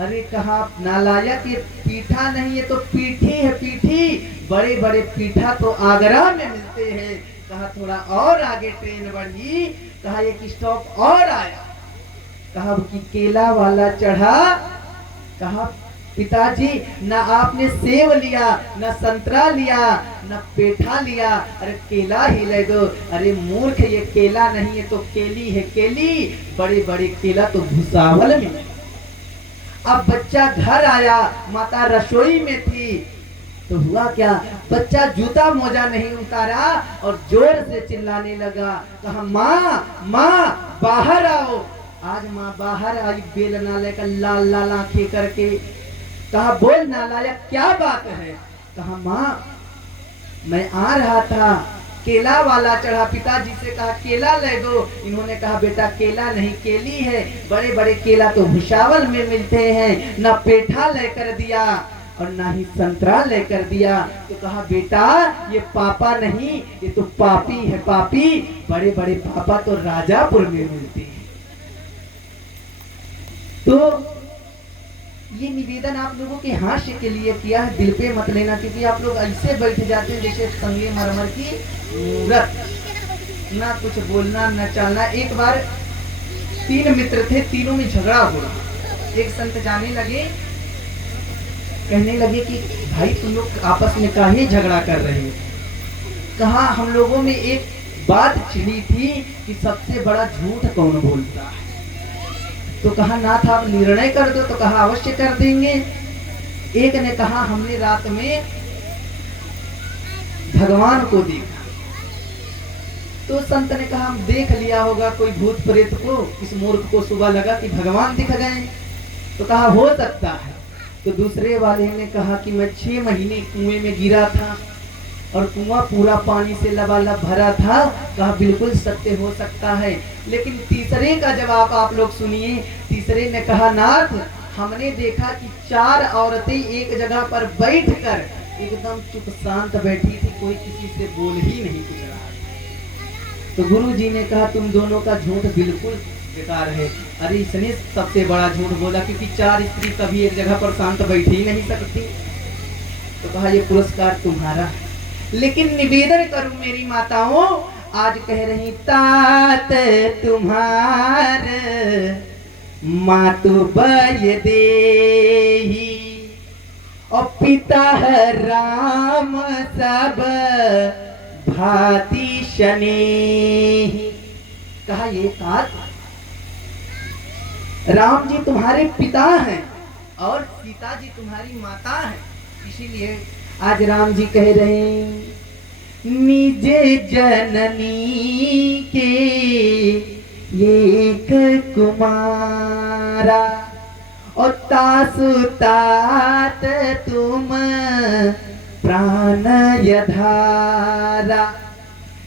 अरे कहा नालायक, ये पीठा नहीं, ये तो पीठी है, पीठी, बड़े बड़े पीठा तो आगरा में मिलते हैं। कहा थोड़ा और आगे ट्रेन बढ़ी। कहा एक स्टॉप और आया। कहा कि केला वाला चढ़ा। कहा पिताजी ना आपने सेब लिया, ना संतरा लिया, ना पेठा लिया, अरे केला ही ले दो। अरे मूर्ख, ये केला नहीं, ये तो केली है, केली, बड़े बड़े केला तो भुसावल में। अब बच्चा घर आया, माता रसोई में थी। तो हुआ क्या, बच्चा जूता मोजा नहीं उतारा और जोर से चिल्लाने लगा। कहा माँ माँ बाहर आओ। आज माँ बाहर आई, बेलना लेकर लाल लाल आंखें करके। कहा बोल नालायक क्या बात है। कहा माँ मैं आ रहा था, केला वाला चढ़ा, पिताजी से कहा केला ले दो। इन्होंने कहा बेटा केला नहीं, केली है, बड़े बड़े केला तो भुसावल में मिलते हैं। ना पेठा लेकर दिया और ना ही संतरा लेकर दिया। तो कहा बेटा ये पापा नहीं, ये तो पापी है, पापी, बड़े बड़े पापा तो राजापुर में मिलते हैं। तो ये निवेदन आप लोगों के हास्य के लिए किया है, दिल पे मत लेना, क्योंकि आप लोग ऐसे बैठ जाते हैं जैसे संगे मरमर की मूरत, ना कुछ बोलना ना चलना। एक बार 3 मित्र थे, तीनों में झगड़ा हो रहा। एक संत जाने लगे, कहने लगे कि भाई तुम लोग आपस में काहे झगड़ा कर रहे हो। कहा हम लोगों में एक बात छिड़ी थी कि सबसे बड़ा झूठ कौन बोलता है। तो कहा नाथ आप निर्णय कर दो। तो कहा अवश्य कर देंगे। एक ने कहा हमने रात में भगवान को देखा। तो संत ने कहा हम देख लिया होगा कोई भूत प्रेत को, इस मूर्ख को सुबह लगा कि भगवान दिख गए। तो कहा हो सकता है। तो दूसरे वाले ने कहा कि मैं 6 महीने कुएं में गिरा था और कुआं पूरा पानी से लबालब भरा था। कहा बिल्कुल सत्य हो सकता है। लेकिन तीसरे का जवाब आप लोग सुनिए। तीसरे ने कहा नाथ हमने देखा कि 4 औरतें एक जगह पर बैठकर एकदम चुप शांत बैठी थी, कोई किसी से बोल ही नहीं कुछ रहा। तो गुरु जी ने कहा तुम दोनों का झूठ बिल्कुल बेकार है। अरे इसने सबसे बड़ा झूठ बोला, क्योंकि 4 स्त्री कभी एक जगह पर शांत बैठ ही नहीं सकती। तो कहा ये पुरस्कार तुम्हारा। लेकिन निवेदन करूं मेरी माताओं, आज कह रही तात तुम्हार मातु बय देही और पिता राम सब भांति शनेही। कहा ये तात राम जी तुम्हारे पिता हैं और सीता जी तुम्हारी माता है। इसीलिए आज राम जी कह रहे हैं निज जननी के एक कुमारा और तासु तात तुम प्राण यधारा।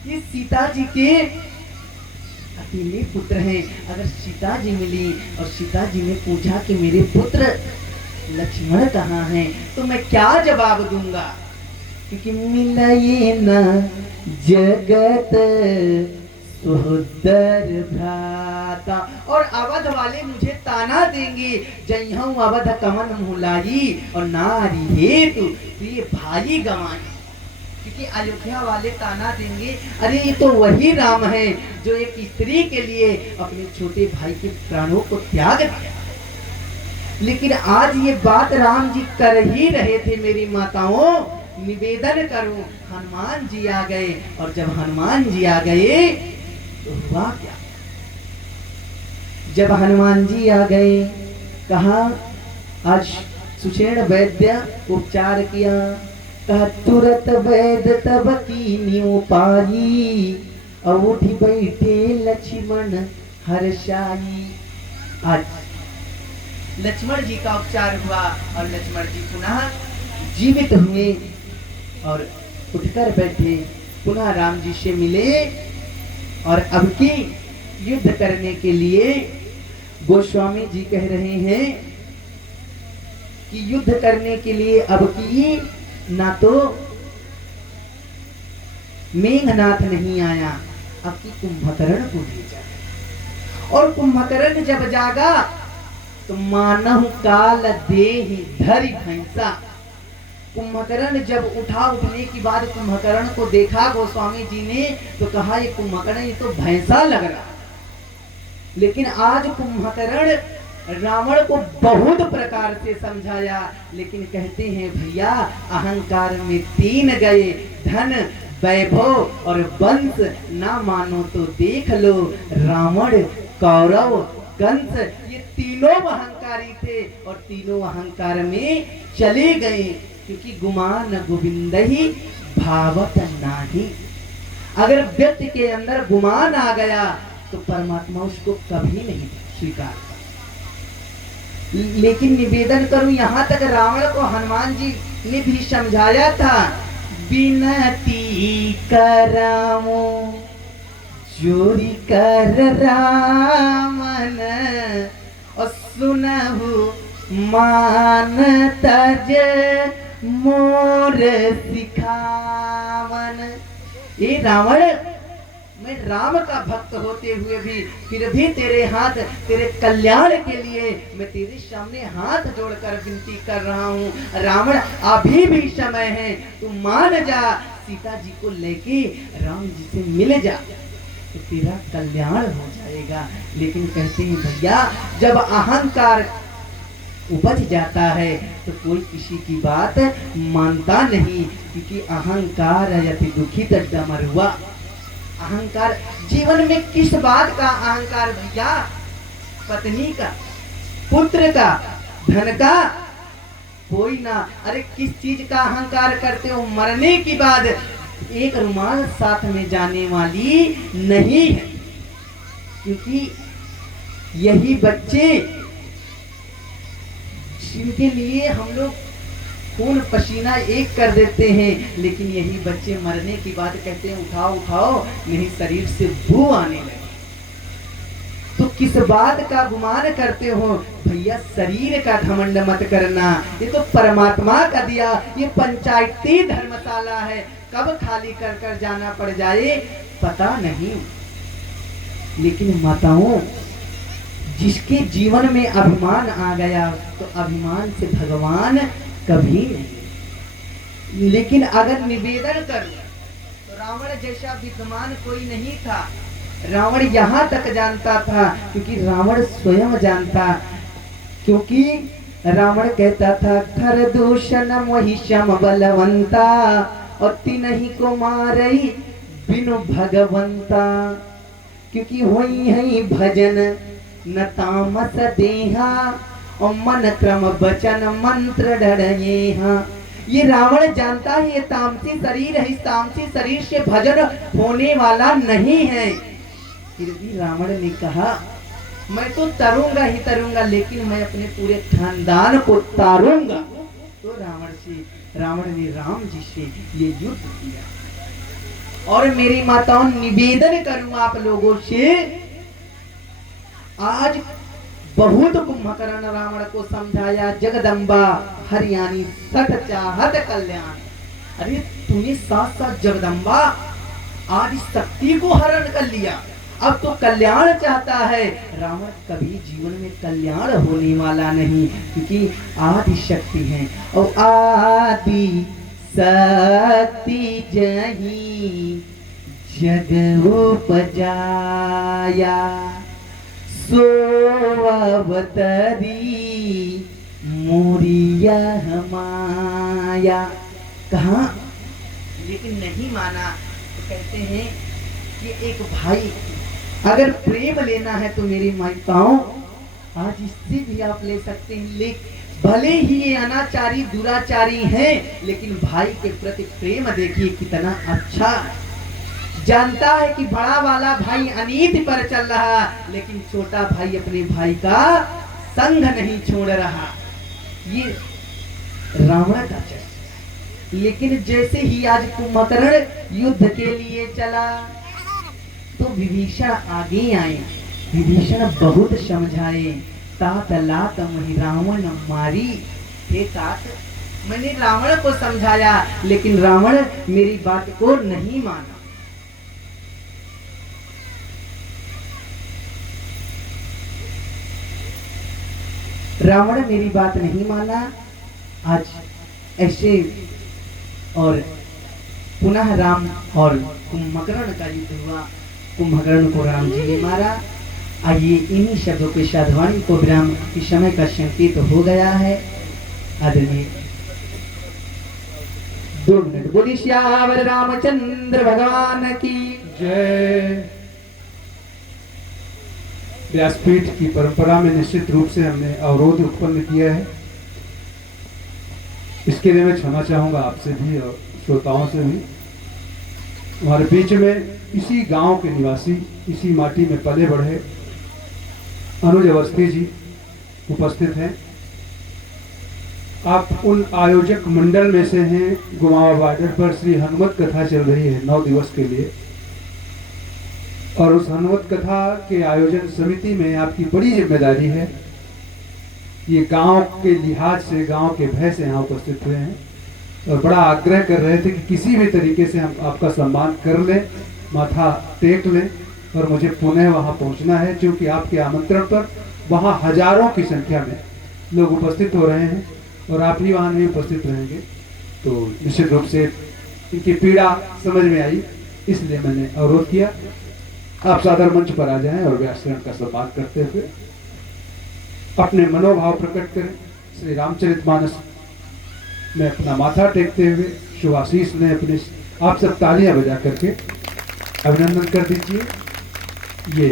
ये सीता जी के अकेले पुत्र हैं। अगर सीता जी मिली और सीता जी ने पूछा कि मेरे पुत्र लक्ष्मण कहाँ हैं, तो मैं क्या जवाब दूंगा? क्योंकि मिलये न जगत सुहृदर भ्राता, और अवध वाले मुझे ताना देंगे, जइहूं अवध कमन मुलाई और नारी हेतु प्रिय भाई गंवाई। क्योंकि अयोध्या वाले ताना देंगे, अरे ये तो वही राम है जो एक स्त्री के लिए अपने छोटे भाई के प्राणों को त्याग दिया। लेकिन आज ये बात राम जी कर ही रहे थे। मेरी माताओं, निवेदन करूं, हनुमान जी आ गए, और जब हनुमान जी आ गए तो हुआ क्या? जब हनुमान जी आ गए, कहा आज सुषेण वैद्य उपचार किया, कहा तुरत वैद्य तब कीन्ही उपाई, और उठी बैठे लक्ष्मण हर्षाई। आज लक्ष्मण जी का उपचार हुआ और लक्ष्मण जी पुनः जीवित हुए और उठकर बैठे, पुनः राम जी से मिले। और अब की युद्ध करने के लिए गोस्वामी जी कह रहे हैं कि युद्ध करने के लिए अब की ना तो मेघनाथ नहीं आया, अब की कुंभकर्ण को भेजा। और कुंभकर्ण जब जागा तो मानव काल देहि धरि भैंसा। कुंभकर्ण जब उठने की बाद कुंभकर्ण को देखा गोस्वामी जी ने, तो कहा ये कुंभकर्ण ये तो भैंसा लग रहा। लेकिन आज कुंभकर्ण रावण को बहुत प्रकार से समझाया, लेकिन कहते हैं भैया अहंकार में 3 गए, धन वैभव और वंश, ना मानो तो देख लो रावण कौरव कंस, ये तीनों अहंकारी थे और तीनों अहंकार में चले गए। क्योंकि गुमान गोविंद ही भावत नाही। अगर व्यक्ति के अंदर गुमान आ गया तो परमात्मा उसको कभी नहीं स्वीकार। लेकिन निवेदन करूं, यहां तक रावण को हनुमान जी ने भी समझाया था, विनती करामो जोरी कर रामन, और सुनहु मान तज मोर सिखावन। ये रावण, मैं राम का भक्त होते हुए भी फिर भी तेरे हाथ, तेरे कल्याण के लिए मैं तेरे सामने हाथ जोड़कर विनती कर रहा हूँ। रावण अभी भी समय है, तू मान जा, सीता जी को लेके राम जी से मिल जा तो तेरा कल्याण हो जाएगा। लेकिन कहते हैं भैया जब अहंकार उपज जाता है तो कोई किसी की बात मानता नहीं, क्योंकि अहंकार यति दुखित डमरुआ। अहंकार जीवन में किस बात का अहंकार भैया? पत्नी का, पुत्र का, धन का? कोई ना। अरे किस चीज का अहंकार करते हो? मरने के बाद एक रुमाल साथ में जाने वाली नहीं है। क्योंकि यही बच्चे जिनके लिए हम लोग खून पसीना एक कर देते हैं, लेकिन यही बच्चे मरने की बात कहते हैं उठाओ उठाओ, नहीं शरीर से बू आने लगे। तो किस बात का गुमान करते हो भैया? शरीर का घमंड मत करना, ये तो परमात्मा का दिया, ये पंचायती धर्मशाला है, कब खाली कर कर जाना पड़ जाए पता नहीं। लेकिन माताओं, जिसके जीवन में अभिमान आ गया तो अभिमान से भगवान कभी नहीं। लेकिन अगर निवेदन करूं तो रावण जैसा विद्वान कोई नहीं था। रावण यहाँ तक जानता था क्योंकि रावण स्वयं जानता, क्योंकि रावण कहता था खर दूषण महिषम बलवंता, और तिनहि को मारई बिनु भगवंता। क्योंकि होई है भजन न तामस देहा, और मन क्रम वचन मंत्र डरेहा। ये रावण जानता है ये तामसी शरीर है, इस तामसी शरीर से भजन होने वाला नहीं है। फिर भी रावण ने कहा मैं तो तरूंगा ही तरूंगा, लेकिन मैं अपने पूरे खानदान को तारूंगा। तो रावण ने राम जी से ये युद्ध किया। और मेरी माताओं निवेदन करूं आप लोगों से आज बहुत कुंभकर्ण रावण को समझाया, जगदम्बा हरियाणी सठ चाहत कल्याण। अरे तूने साथ साथ जगदम्बा आज शक्ति को हरण कर लिया, अब तो कल्याण चाहता है। रावण कभी जीवन में कल्याण होने वाला नहीं, क्योंकि आदि शक्ति है और आदि शक्ति जही जग उपजाया, सो अवतरी मोरिया माया। कहा लेकिन नहीं माना। तो कहते हैं कि एक भाई अगर प्रेम लेना है तो मेरी माताओं आज इससे भी आप ले सकते हैं। लेकिन भले ही ये अनाचारी दुराचारी हैं, लेकिन भाई के प्रति प्रेम देखिए कितना अच्छा। जानता है कि बड़ा वाला भाई अनीति पर चल रहा, लेकिन छोटा भाई अपने भाई का संग नहीं छोड़ रहा। ये रावण का चरित्र। लेकिन जैसे ही आज कुंभकर्ण युद्ध के लिए चला तो विभीषण आगे आए। विभीषण बहुत समझाए, तात लात महि रावण मारी। हे तात, मैंने रावण को समझाया, लेकिन रावण मेरी बात को नहीं माना। रावण मेरी बात नहीं माना। आज ऐसे और पुनः राम और कुंभकर्ण का युद्ध हुआ। कुंभकर्ण को राम जी ने मारा। आइए इन्हीं शब्दों के साथ वाणी को विराम की समय का संकेत हो गया है। आदरणीय 2 मिनट बोली श्यावर रामचंद्र भगवान की जय। व्यासपीठ की परंपरा में निश्चित रूप से हमने अवरोध उत्पन्न किया है। इसके लिए मैं क्षमा चाहूंगा आपसे भी और श्रोताओं से भी। हमारे बीच में इसी गांव के निवासी, इसी माटी में पले बढ़े अनुज अवस्थी जी उपस्थित हैं। आप उन आयोजक मंडल में से हैं। गुमावा बॉर्डर पर श्री हनुमत कथा चल रही है 9 दिवस के लिए, और उस हनुमत कथा के आयोजन समिति में आपकी बड़ी जिम्मेदारी है। ये गांव के लिहाज से, गांव के भय से यहाँ उपस्थित हुए हैं और बड़ा आग्रह कर रहे थे कि किसी भी तरीके से हम आपका सम्मान कर लें, माथा टेक लें, और मुझे पुनः वहाँ पहुँचना है, क्योंकि आपके आमंत्रण पर वहाँ हजारों की संख्या में लोग उपस्थित हो रहे हैं और आप ही वहाँ नहीं उपस्थित रहेंगे। तो निश्चित रूप से इनकी पीड़ा समझ में आई, इसलिए मैंने अवरोध किया। आप सादर मंच पर आ जाएं और व्यासरण का सम्मान करते हुए अपने मनोभाव प्रकट करें। श्री रामचरितमानस में अपना माथा टेकते हुए शुभाशीष ने अपने, आप सब तालियां बजा करके अभिनंदन कर दीजिए। ये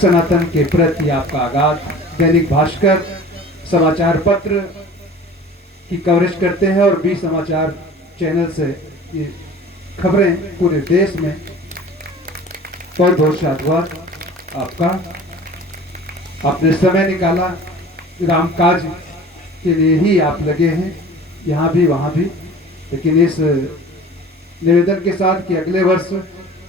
सनातन के प्रति आपका आगाध, दैनिक भास्कर समाचार पत्र की कवरेज करते हैं और 20 समाचार चैनल से ये खबरें पूरे देश में। बहुत बहुत साधुवाद आपका। आपने समय निकाला, रामकाज के लिए ही आप लगे हैं, यहाँ भी वहाँ भी। लेकिन इस निवेदन के साथ कि अगले वर्ष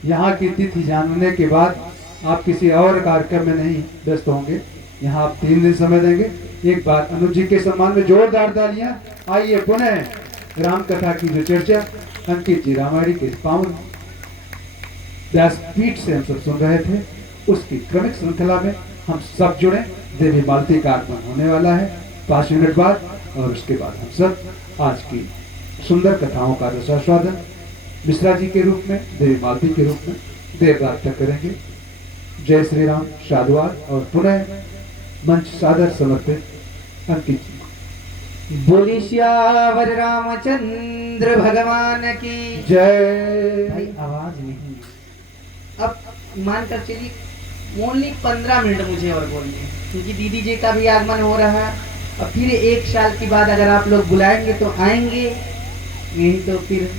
यहाँ की तिथि जानने के बाद आप किसी और कार्यक्रम में नहीं व्यस्त होंगे। यहाँ आप 3 दिन समय देंगे। एक बार अनुज जी के सम्मान में जोरदार तालियां। आइए पुनः राम कथा की जो चर्चा अंकित जी रामायणी के पावन व्यासपीठ से हम सब सुन रहे थे, उसकी क्रमिक श्रृंखला में हम सब जुड़े। देवी मालती का आगमन होने वाला है 5 मिनट बाद, और उसके बाद हम सब आज की सुंदर कथाओं का रसास्वादन मिश्रा जी के रूप में, देवी मालती के रूप में देर रात तक करेंगे। जय श्री राम, साधुवाद। और पुनः मंच सादर समर्पित अंकित जी। बोली श्यावर रामचंद्र भगवान की जय। भाई आवाज नहीं। अब मान कर चलिए ओनली 15 मिनट मुझे और बोलने हैं, क्योंकि दीदी जी का भी आगमन हो रहा है। अब फिर 1 साल के बाद अगर आप लोग बुलाएंगे तो आएंगे, नहीं तो फिर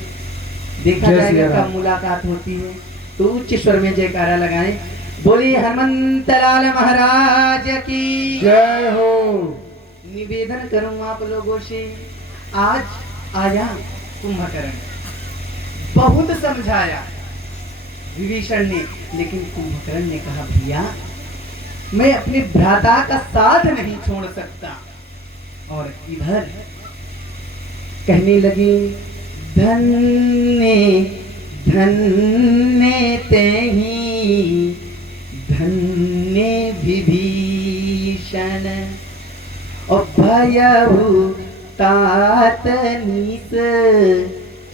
देखा जाएगा कब मुलाकात होती है। तो उच्च स्वर में जयकारा लगाएं। बोली हनुमंत लाल महाराज की जय हो। निवेदन करूं आप लोगों से, आज आया कुंभकर्ण, बहुत समझाया विभीषण ने, लेकिन कुंभकर्ण ने कहा भैया मैं अपने भ्राता का साथ नहीं छोड़ सकता। और इधर कहने लगी, धन्य धन्य तेहि धन्य विभीषण, भयहु तात नीस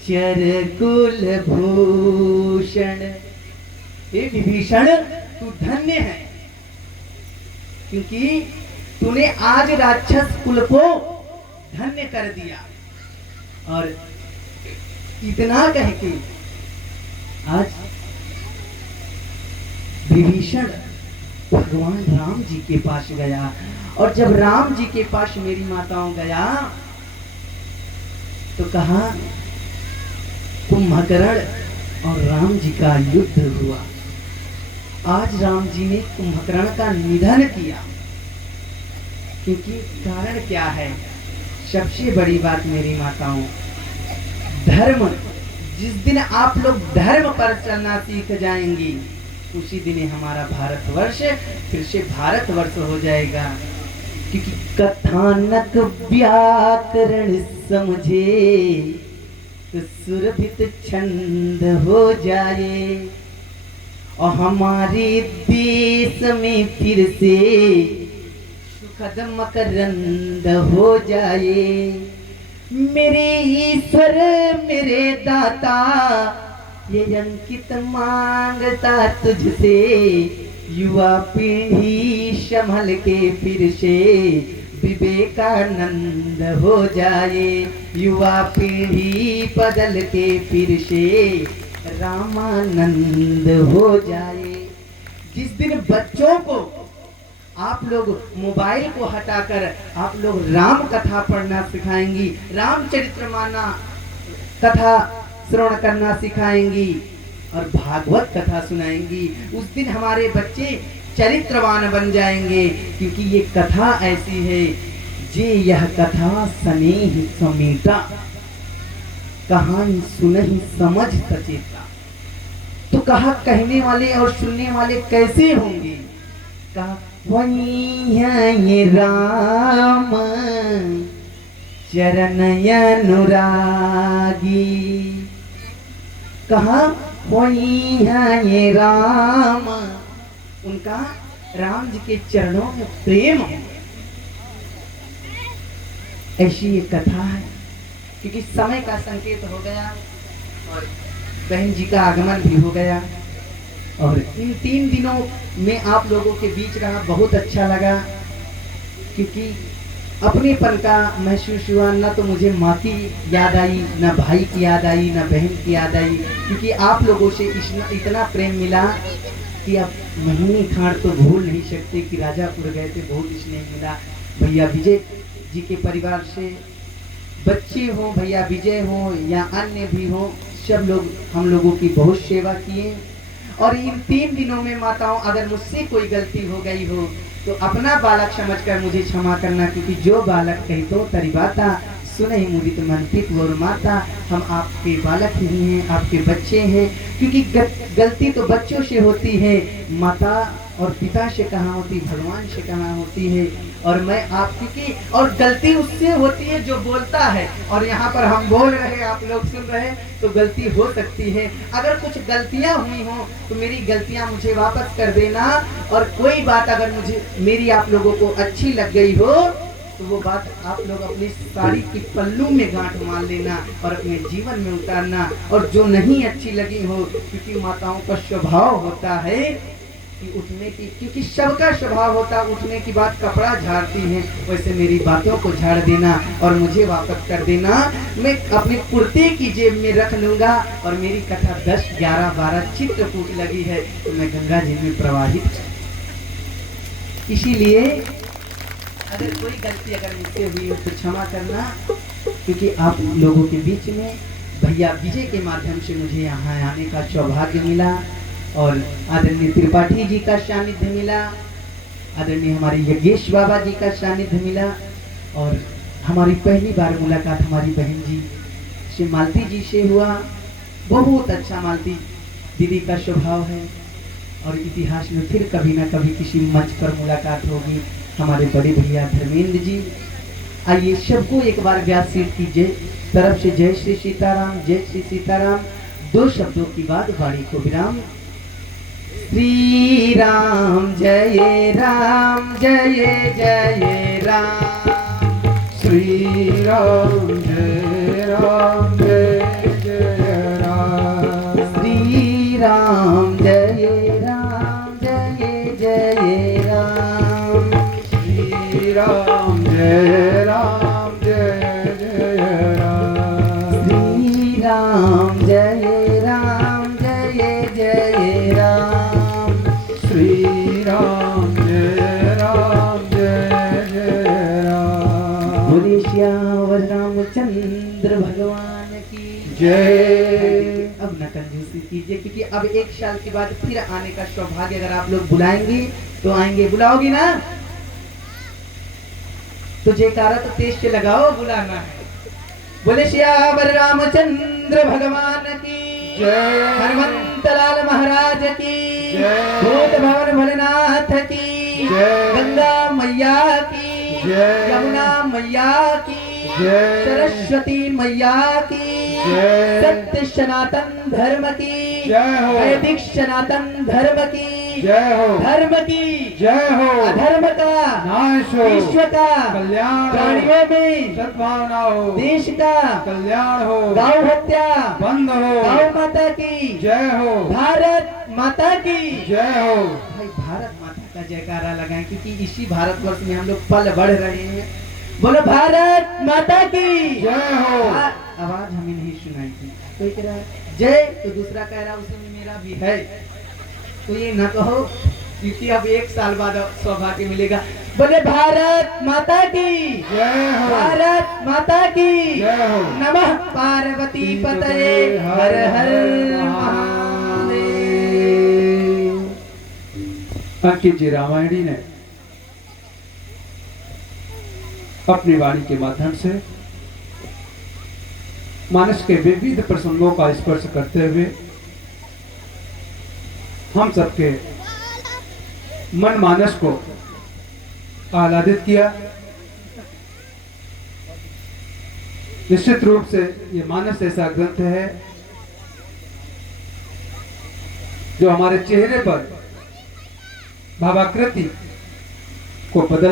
चर कुल भूषण। हे विभीषण, तू धन्य है, क्योंकि तूने आज राक्षस कुल को धन्य कर दिया। और इतना कह के आज विभीषण भगवान राम जी के पास गया। और जब राम जी के पास मेरी माताओं गया तो कहा, कुंभकर्ण और राम जी का युद्ध हुआ। आज राम जी ने कुंभकर्ण का निधन किया। क्योंकि कारण क्या है? सबसे बड़ी बात मेरी माताओं, धर्म। जिस दिन आप लोग धर्म पर चलना सीख जाएंगी, उसी दिन हमारा भारतवर्ष फिर से भारतवर्ष हो जाएगा। क्योंकि कथानक व्याकरण समझे तो सुरभित छंद हो जाए, और हमारे देश में फिर से सुखद मकरंद हो जाए। मेरे ईश्वर मेरे दाता, ये अंकित मांगता तुझसे, युवा पीढ़ी संभल के फिर से विवेकानंद हो जाए। युवा पीढ़ी बदल के फिर से रामानंद हो जाए। जिस दिन बच्चों को आप लोग मोबाइल को हटाकर आप लोग राम कथा पढ़ना सिखाएंगी, रामचरित्र माना कथा श्रवण करना सिखाएंगी और भागवत कथा सुनाएंगी, उस दिन हमारे बच्चे चरित्रवान बन जाएंगे। क्योंकि ये कथा ऐसी है, जे यह कथा स्नेह समेटा, कहानी सुनहि समझ सचेता। तो कहा कहने वाले और सुनने वाले कैसे होंगे? कहा वही है ये राम चरण अनुरागी। कहा वही है ये राम, उनका राम जी के चरणों में प्रेम है। ऐसी ये कथा है। क्योंकि समय का संकेत हो गया और बहन जी का आगमन भी हो गया, और इन 3 दिनों में आप लोगों के बीच रहा, बहुत अच्छा लगा। क्योंकि अपनेपन का महसूस हुआ। ना तो मुझे माँ की याद आई, ना भाई की याद आई, ना बहन की याद आई। क्योंकि आप लोगों से इतना प्रेम मिला कि अब महीने खाड़ तो भूल नहीं सकते कि राजापुर गए थे, बहुत स्नेह मिला। भैया विजय जी के परिवार से, बच्चे हों, भैया विजय हों या अन्य भी हों, सब लोग हम लोगों की बहुत सेवा किए। और इन 3 दिनों में माताओं, अगर मुझसे कोई गलती हो गई हो तो अपना बालक समझकर मुझे क्षमा करना। क्योंकि जो बालक कही तो तरी बाता, सुनहि मुदित मन पित और माता। हम आपके बालक ही हैं, आपके बच्चे हैं। क्योंकि गलती तो बच्चों से होती है, माता और पिता से कहाँ होती, भगवान से कहाँ होती है। और मैं आप क्योंकि और गलती उससे होती है जो बोलता है, और यहाँ पर हम बोल रहे हैं, आप लोग सुन रहे हैं, तो गलती हो सकती है। अगर कुछ गलतियाँ हुई हों तो मेरी गलतियाँ मुझे वापस कर देना। और कोई बात अगर मुझे मेरी आप लोगों को अच्छी लग गई हो तो वो बात आप लोग अपनी साड़ी की पल्लू में गांठ मार लेना और अपने जीवन में उतारना। और जो नहीं अच्छी लगी हो, क्योंकि माताओं का स्वभाव होता है कि उठने की, क्योंकि सबका स्वभाव होता है उठने की बात कपड़ा झाड़ती है, वैसे मेरी बातों को झाड़ देना और मुझे वापस कर देना। मैं अपने कुर्ते की जेब में रख लूंगा। और मेरी कथा 10, 11, 12 चित्रकूट लगी है तो मैं गंगा जी में प्रवाहित। इसीलिए अगर कोई गलती अगर मुझसे हुई हो तो क्षमा करना। क्योंकि आप लोगों के बीच में भैया विजय के माध्यम से मुझे यहाँ आने का सौभाग्य मिला, और आदरणीय त्रिपाठी जी का सानिध्य मिला, आदरणीय हमारे यज्ञेश बाबा जी का सानिध्य मिला। और हमारी पहली बार मुलाकात हमारी बहन जी से, मालती जी से हुआ। बहुत अच्छा मालती दीदी का स्वभाव है। और इतिहास में फिर कभी ना कभी किसी मंच पर मुलाकात होगी। हमारे बड़े भैया धर्मेंद्र जी, आइए सबको एक बार व्यास सीट की जय तरफ से जय श्री सीताराम, जय श्री सीताराम। दो शब्दों की बाद वाणी को विराम। श्री राम जय राम, जय जय राम। श्री राम जय राम, जय जय राम। श्री राम जय राम, जय जय राम। श्री राम जय राम, जय जय राम। श्री राम जय राम, जय जय राम। श्री राम जय राम, जय जय राम। बोले श्यावर रामचंद्र भगवान की जय। अब न कंजूसी कीजिए, क्योंकि अब एक साल के बाद फिर आने का सौभाग्य अगर आप लोग बुलाएंगे तो आएंगे। बुलाओगी ना? तो जयकारा तो तेज से लगाओ, बुलाना है। बोले श्यावर रामचंद्र भगवान की जय। हनुमंत लाल महाराज की जय। भूत भवन भोलेनाथ की जय। गंगा मैया की जय। यमुना मैया की जय। सरस्वती मैया की जय। सत्य सनातन धर्म की जय हो। वैदिक सनातन धर्म की जय हो। धर्म की जय हो। अधर्म का नाश हो। विश्व का कल्याण हो। प्राणियों में सद्भावना हो। देश का कल्याण हो। गौ हत्या बंद हो। गौ माता की जय हो। भारत माता की जय हो। भाई भारत माता का जयकारा लगाएं, क्योंकि इसी भारतवर्ष में हम लोग पल बढ़ रहे हैं। बोलो भारत माता की जय हो। आवाज हमें नहीं सुनाई थी। कोई कह रहा है जय, तो दूसरा कह रहा उसी में मेरा भी है। तो ये ना कहो, क्योंकि अब एक साल बाद सौभाग्य मिलेगा। बोले भारत माता की जय हो। भारत माता की जय हो। नमः पार्वती पतये हर हर महादेव। अंकित जी रामायणी ने अपनी वाणी के माध्यम से मानस के विविध प्रसंगों का स्पर्श करते हुए हम सबके मन मानस को आह्लादित किया। निश्चित रूप से ये मानस ऐसा ग्रंथ है जो हमारे चेहरे पर भावाकृति को बदल